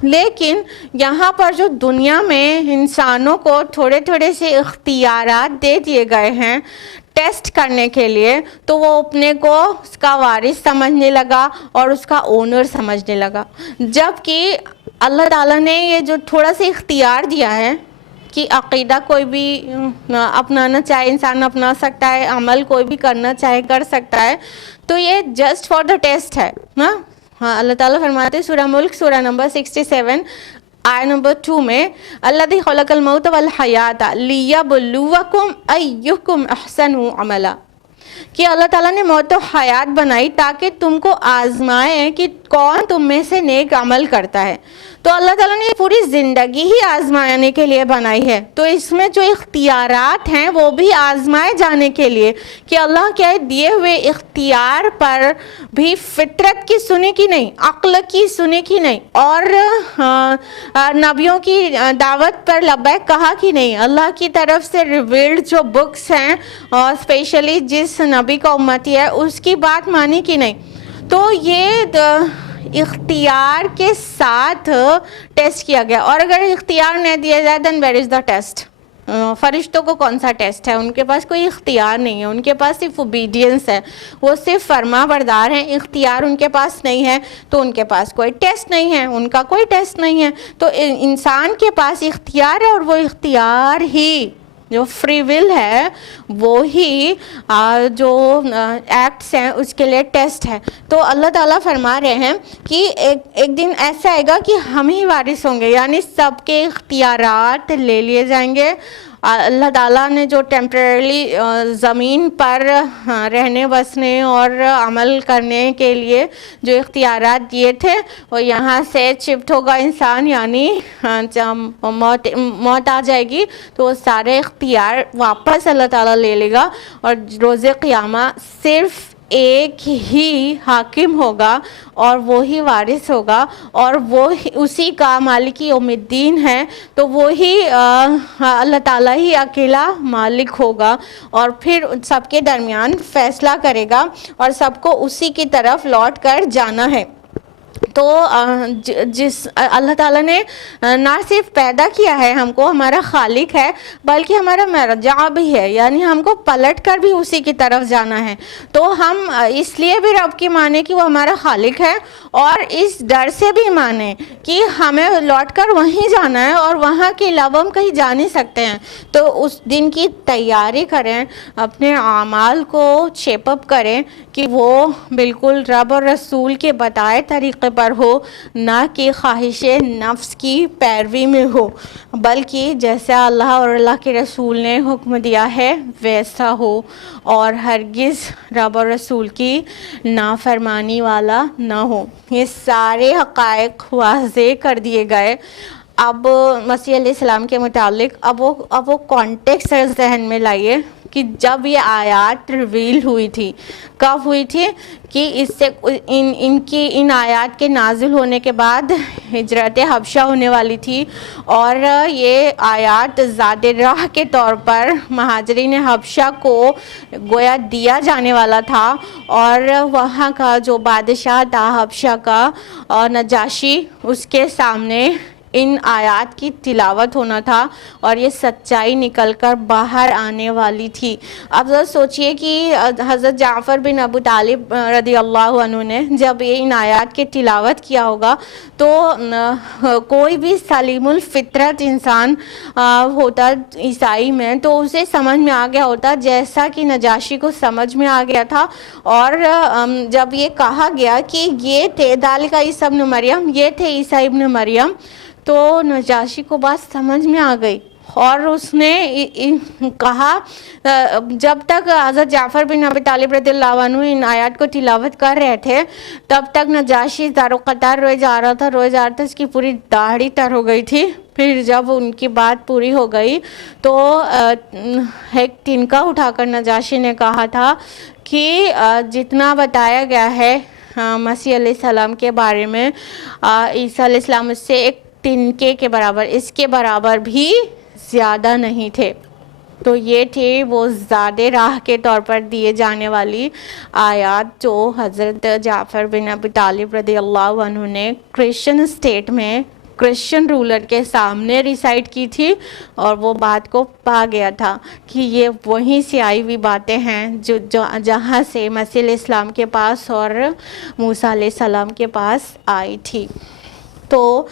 لیکن یہاں پر جو دنیا میں انسانوں کو تھوڑے سے اختیارات دے دیے گئے ہیں ٹیسٹ کرنے کے لیے, تو وہ اپنے کو اس کا وارث سمجھنے لگا اور اس کا اونر سمجھنے لگا. جبکہ اللہ تعالیٰ نے یہ جو تھوڑا سا اختیار دیا ہے کہ عقیدہ کوئی بھی اپنانا چاہے انسان اپنا سکتا ہے, عمل کوئی بھی کرنا چاہے کر سکتا ہے, تو یہ جسٹ فار دا ٹیسٹ ہے. ہاں اللہ تعالیٰ فرماتے ہیں سورہ ملک سورہ نمبر 67 آیت نمبر 2 میں, الذی خلق الموت والحیات لیبلوکم ایکم احسن عملا, کہ اللہ تعالیٰ نے موت و حیات بنائی تاکہ تم کو آزمائے کہ کون تم میں سے نیک عمل کرتا ہے. تو اللہ تعالیٰ نے پوری زندگی ہی آزمانے کے لیے بنائی ہے. تو اس میں جو اختیارات ہیں وہ بھی آزمائے جانے کے لیے, کہ اللہ کے دیے ہوئے اختیار پر بھی فطرت کی سنے کی نہیں, عقل کی سنے کی نہیں, اور نبیوں کی دعوت پر لبیک کہا کی نہیں, اللہ کی طرف سے ریویلڈ جو بکس ہیں اور اسپیشلی جس نبی کا امتی ہے اس کی بات مانی کی نہیں. تو یہ اختیار کے ساتھ ٹیسٹ کیا گیا. اور اگر اختیار نہیں دیا جائے then where is the test? فرشتوں کو کون سا ٹیسٹ ہے؟ ان کے پاس کوئی اختیار نہیں ہے, ان کے پاس صرف اوبیڈینس ہے, وہ صرف فرما بردار ہیں. اختیار ان کے پاس نہیں ہے تو ان کے پاس کوئی ٹیسٹ نہیں ہے, ان کا کوئی ٹیسٹ نہیں ہے. تو انسان کے پاس اختیار ہے, اور وہ اختیار ہی جو فری ول ہے وہی جو ایکٹس ہیں اس کے لیے ٹیسٹ ہے. تو اللہ تعالیٰ فرما رہے ہیں کہ ایک دن ایسا آئے گا کہ ہم ہی وارث ہوں گے, یعنی سب کے اختیارات لے لیے جائیں گے. اللہ تعالیٰ نے جو ٹیمپریرلی زمین پر رہنے بسنے اور عمل کرنے کے لیے جو اختیارات دیے تھے وہ یہاں سے شفٹ ہوگا انسان, یعنی موت آ جائے گی تو وہ سارے اختیار واپس اللہ تعالیٰ لے لے گا, اور روز قیامہ صرف ایک ہی حاکم ہوگا اور وہی وارث ہوگا, اور وہ اسی کا مالک یوم الدین ہے. تو وہی اللہ تعالیٰ ہی اکیلا مالک ہوگا, اور پھر سب کے درمیان فیصلہ کرے گا, اور سب کو اسی کی طرف لوٹ کر جانا ہے. تو جس اللہ تعالیٰ نے نہ صرف پیدا کیا ہے ہم کو, ہمارا خالق ہے, بلکہ ہمارا مرجع بھی ہے, یعنی ہم کو پلٹ کر بھی اسی کی طرف جانا ہے. تو ہم اس لیے بھی رب کی مانیں کہ وہ ہمارا خالق ہے, اور اس ڈر سے بھی مانیں کہ ہمیں لوٹ کر وہیں جانا ہے, اور وہاں کے علاوہ ہم کہیں جا نہیں سکتے ہیں. تو اس دن کی تیاری کریں, اپنے اعمال کو شیپ اپ کریں کہ وہ بالکل رب اور رسول کے بتائے طریقے پر ہو, نہ کہ خواہش نفس کی پیروی میں ہو, بلکہ جیسا اللہ اور اللہ کے رسول نے حکم دیا ہے ویسا ہو, اور ہرگز رب اور رسول کی نافرمانی والا نہ ہو. یہ سارے حقائق واضح کر دیے گئے. اب مسیح علیہ السلام کے متعلق اب وہ کانٹیکسٹ ذہن میں لائیے کہ جب یہ آیات ریویل ہوئی تھی, کب ہوئی تھی؟ کہ اس سے ان آیات کے نازل ہونے کے بعد ہجرت حبشہ ہونے والی تھی, اور یہ آیات زاد راہ کے طور پر مہاجرین حبشہ کو گویا دیا جانے والا تھا, اور وہاں کا جو بادشاہ تھا حبشہ کا اور نجاشی, اس کے سامنے ان آیات کی تلاوت ہونا تھا اور یہ سچائی نکل کر باہر آنے والی تھی۔ اب ذرا سوچئے کہ حضرت جعفر بن ابو طالب رضی اللہ عنہ نے جب یہ ان آیات کی تلاوت کیا ہوگا تو کوئی بھی سلیم الفطرت انسان ہوتا عیسائی میں تو اسے سمجھ میں آ گیا ہوتا، جیسا کہ نجاشی کو سمجھ میں آ گیا تھا۔ اور جب یہ کہا گیا کہ یہ تھے ذالک عیسی ابن مریم، یہ تھے عیسی ابن مریم، تو نجاشی کو بات سمجھ میں آ گئی اور اس نے کہا، جب تک حضرت جعفر بن ابی طالب رضی اللہ عنہ ان آیات کو تلاوت کر رہے تھے تب تک نجاشی زار و قطار روئے جا رہا تھا، اس کی پوری داڑھی تر ہو گئی تھی۔ پھر جب ان کی بات پوری ہو گئی تو ایک تنکا اٹھا کر نجاشی نے کہا تھا کہ جتنا بتایا گیا ہے مسیح علیہ السلام کے بارے میں، عیسیٰ علیہ السلام اس سے ایک تنکے کے برابر، اس کے برابر بھی زیادہ نہیں تھے۔ تو یہ تھے وہ زیادہ راہ کے طور پر دیے جانے والی آیات جو حضرت جعفر بن ابی طالب رضی اللہ عنہ نے کرسچن اسٹیٹ میں کرسچن رولر کے سامنے ریسائٹ کی تھی، اور وہ بات کو پا گیا تھا کہ یہ وہیں سے آئی ہوئی باتیں ہیں جہاں سے مسیح علیہ السلام کے پاس اور موسیٰ علیہ السلام کے پاس آئی تھی۔ تو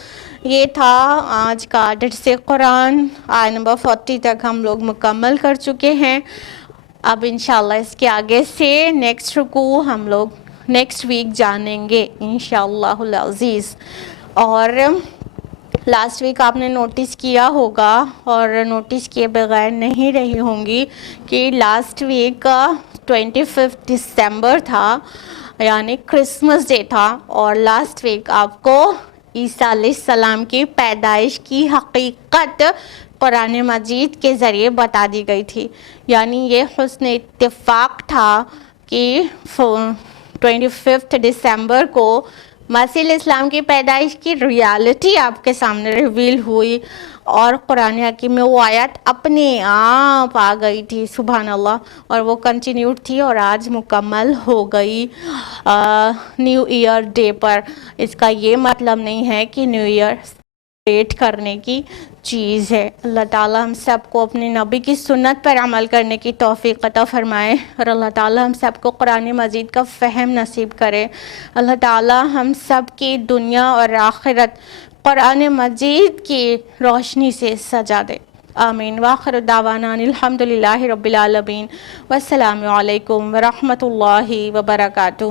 یہ تھا آج کا درس قرآن، آیت نمبر 40 تک ہم لوگ مکمل کر چکے ہیں۔ اب انشاءاللہ اس کے آگے سے نیکسٹ رکوع ہم لوگ نیکسٹ ویک جانیں گے انشاءاللہ العزیز۔ اور لاسٹ ویک آپ نے نوٹس کیا ہوگا اور نوٹس کیے بغیر نہیں رہی ہوں گی کہ لاسٹ ویک 25 دسمبر تھا، یعنی کرسمس ڈے تھا، اور لاسٹ ویک آپ کو عیسیٰ علیہ السلام کی پیدائش کی حقیقت قرآن مجید کے ذریعے بتا دی گئی تھی۔ یعنی یہ حسن اتفاق تھا کہ 25 دسمبر کو مسیح علیہ السلام کی پیدائش کی ریالٹی آپ کے سامنے ریویل ہوئی، اور قرآن حکیم میں وہ آیت اپنے آپ آ گئی تھی، سبحان اللہ، اور وہ کنٹینیوڈ تھی اور آج مکمل ہو گئی نیو ایئر ڈے پر۔ اس کا یہ مطلب نہیں ہے کہ نیو ایئر سیلیبریٹ کرنے کی چیز ہے۔ اللہ تعالیٰ ہم سب کو اپنے نبی کی سنت پر عمل کرنے کی توفیق عطا فرمائے، اور اللہ تعالیٰ ہم سب کو قرآن مجید کا فہم نصیب کرے۔ اللہ تعالیٰ ہم سب کی دنیا اور آخرت قرآن مجید کی روشنی سے سجا دے، آمین۔ وآخر دعوانا الحمدللہ رب العالمین، والسلام علیکم ورحمۃ اللہ وبرکاتہ۔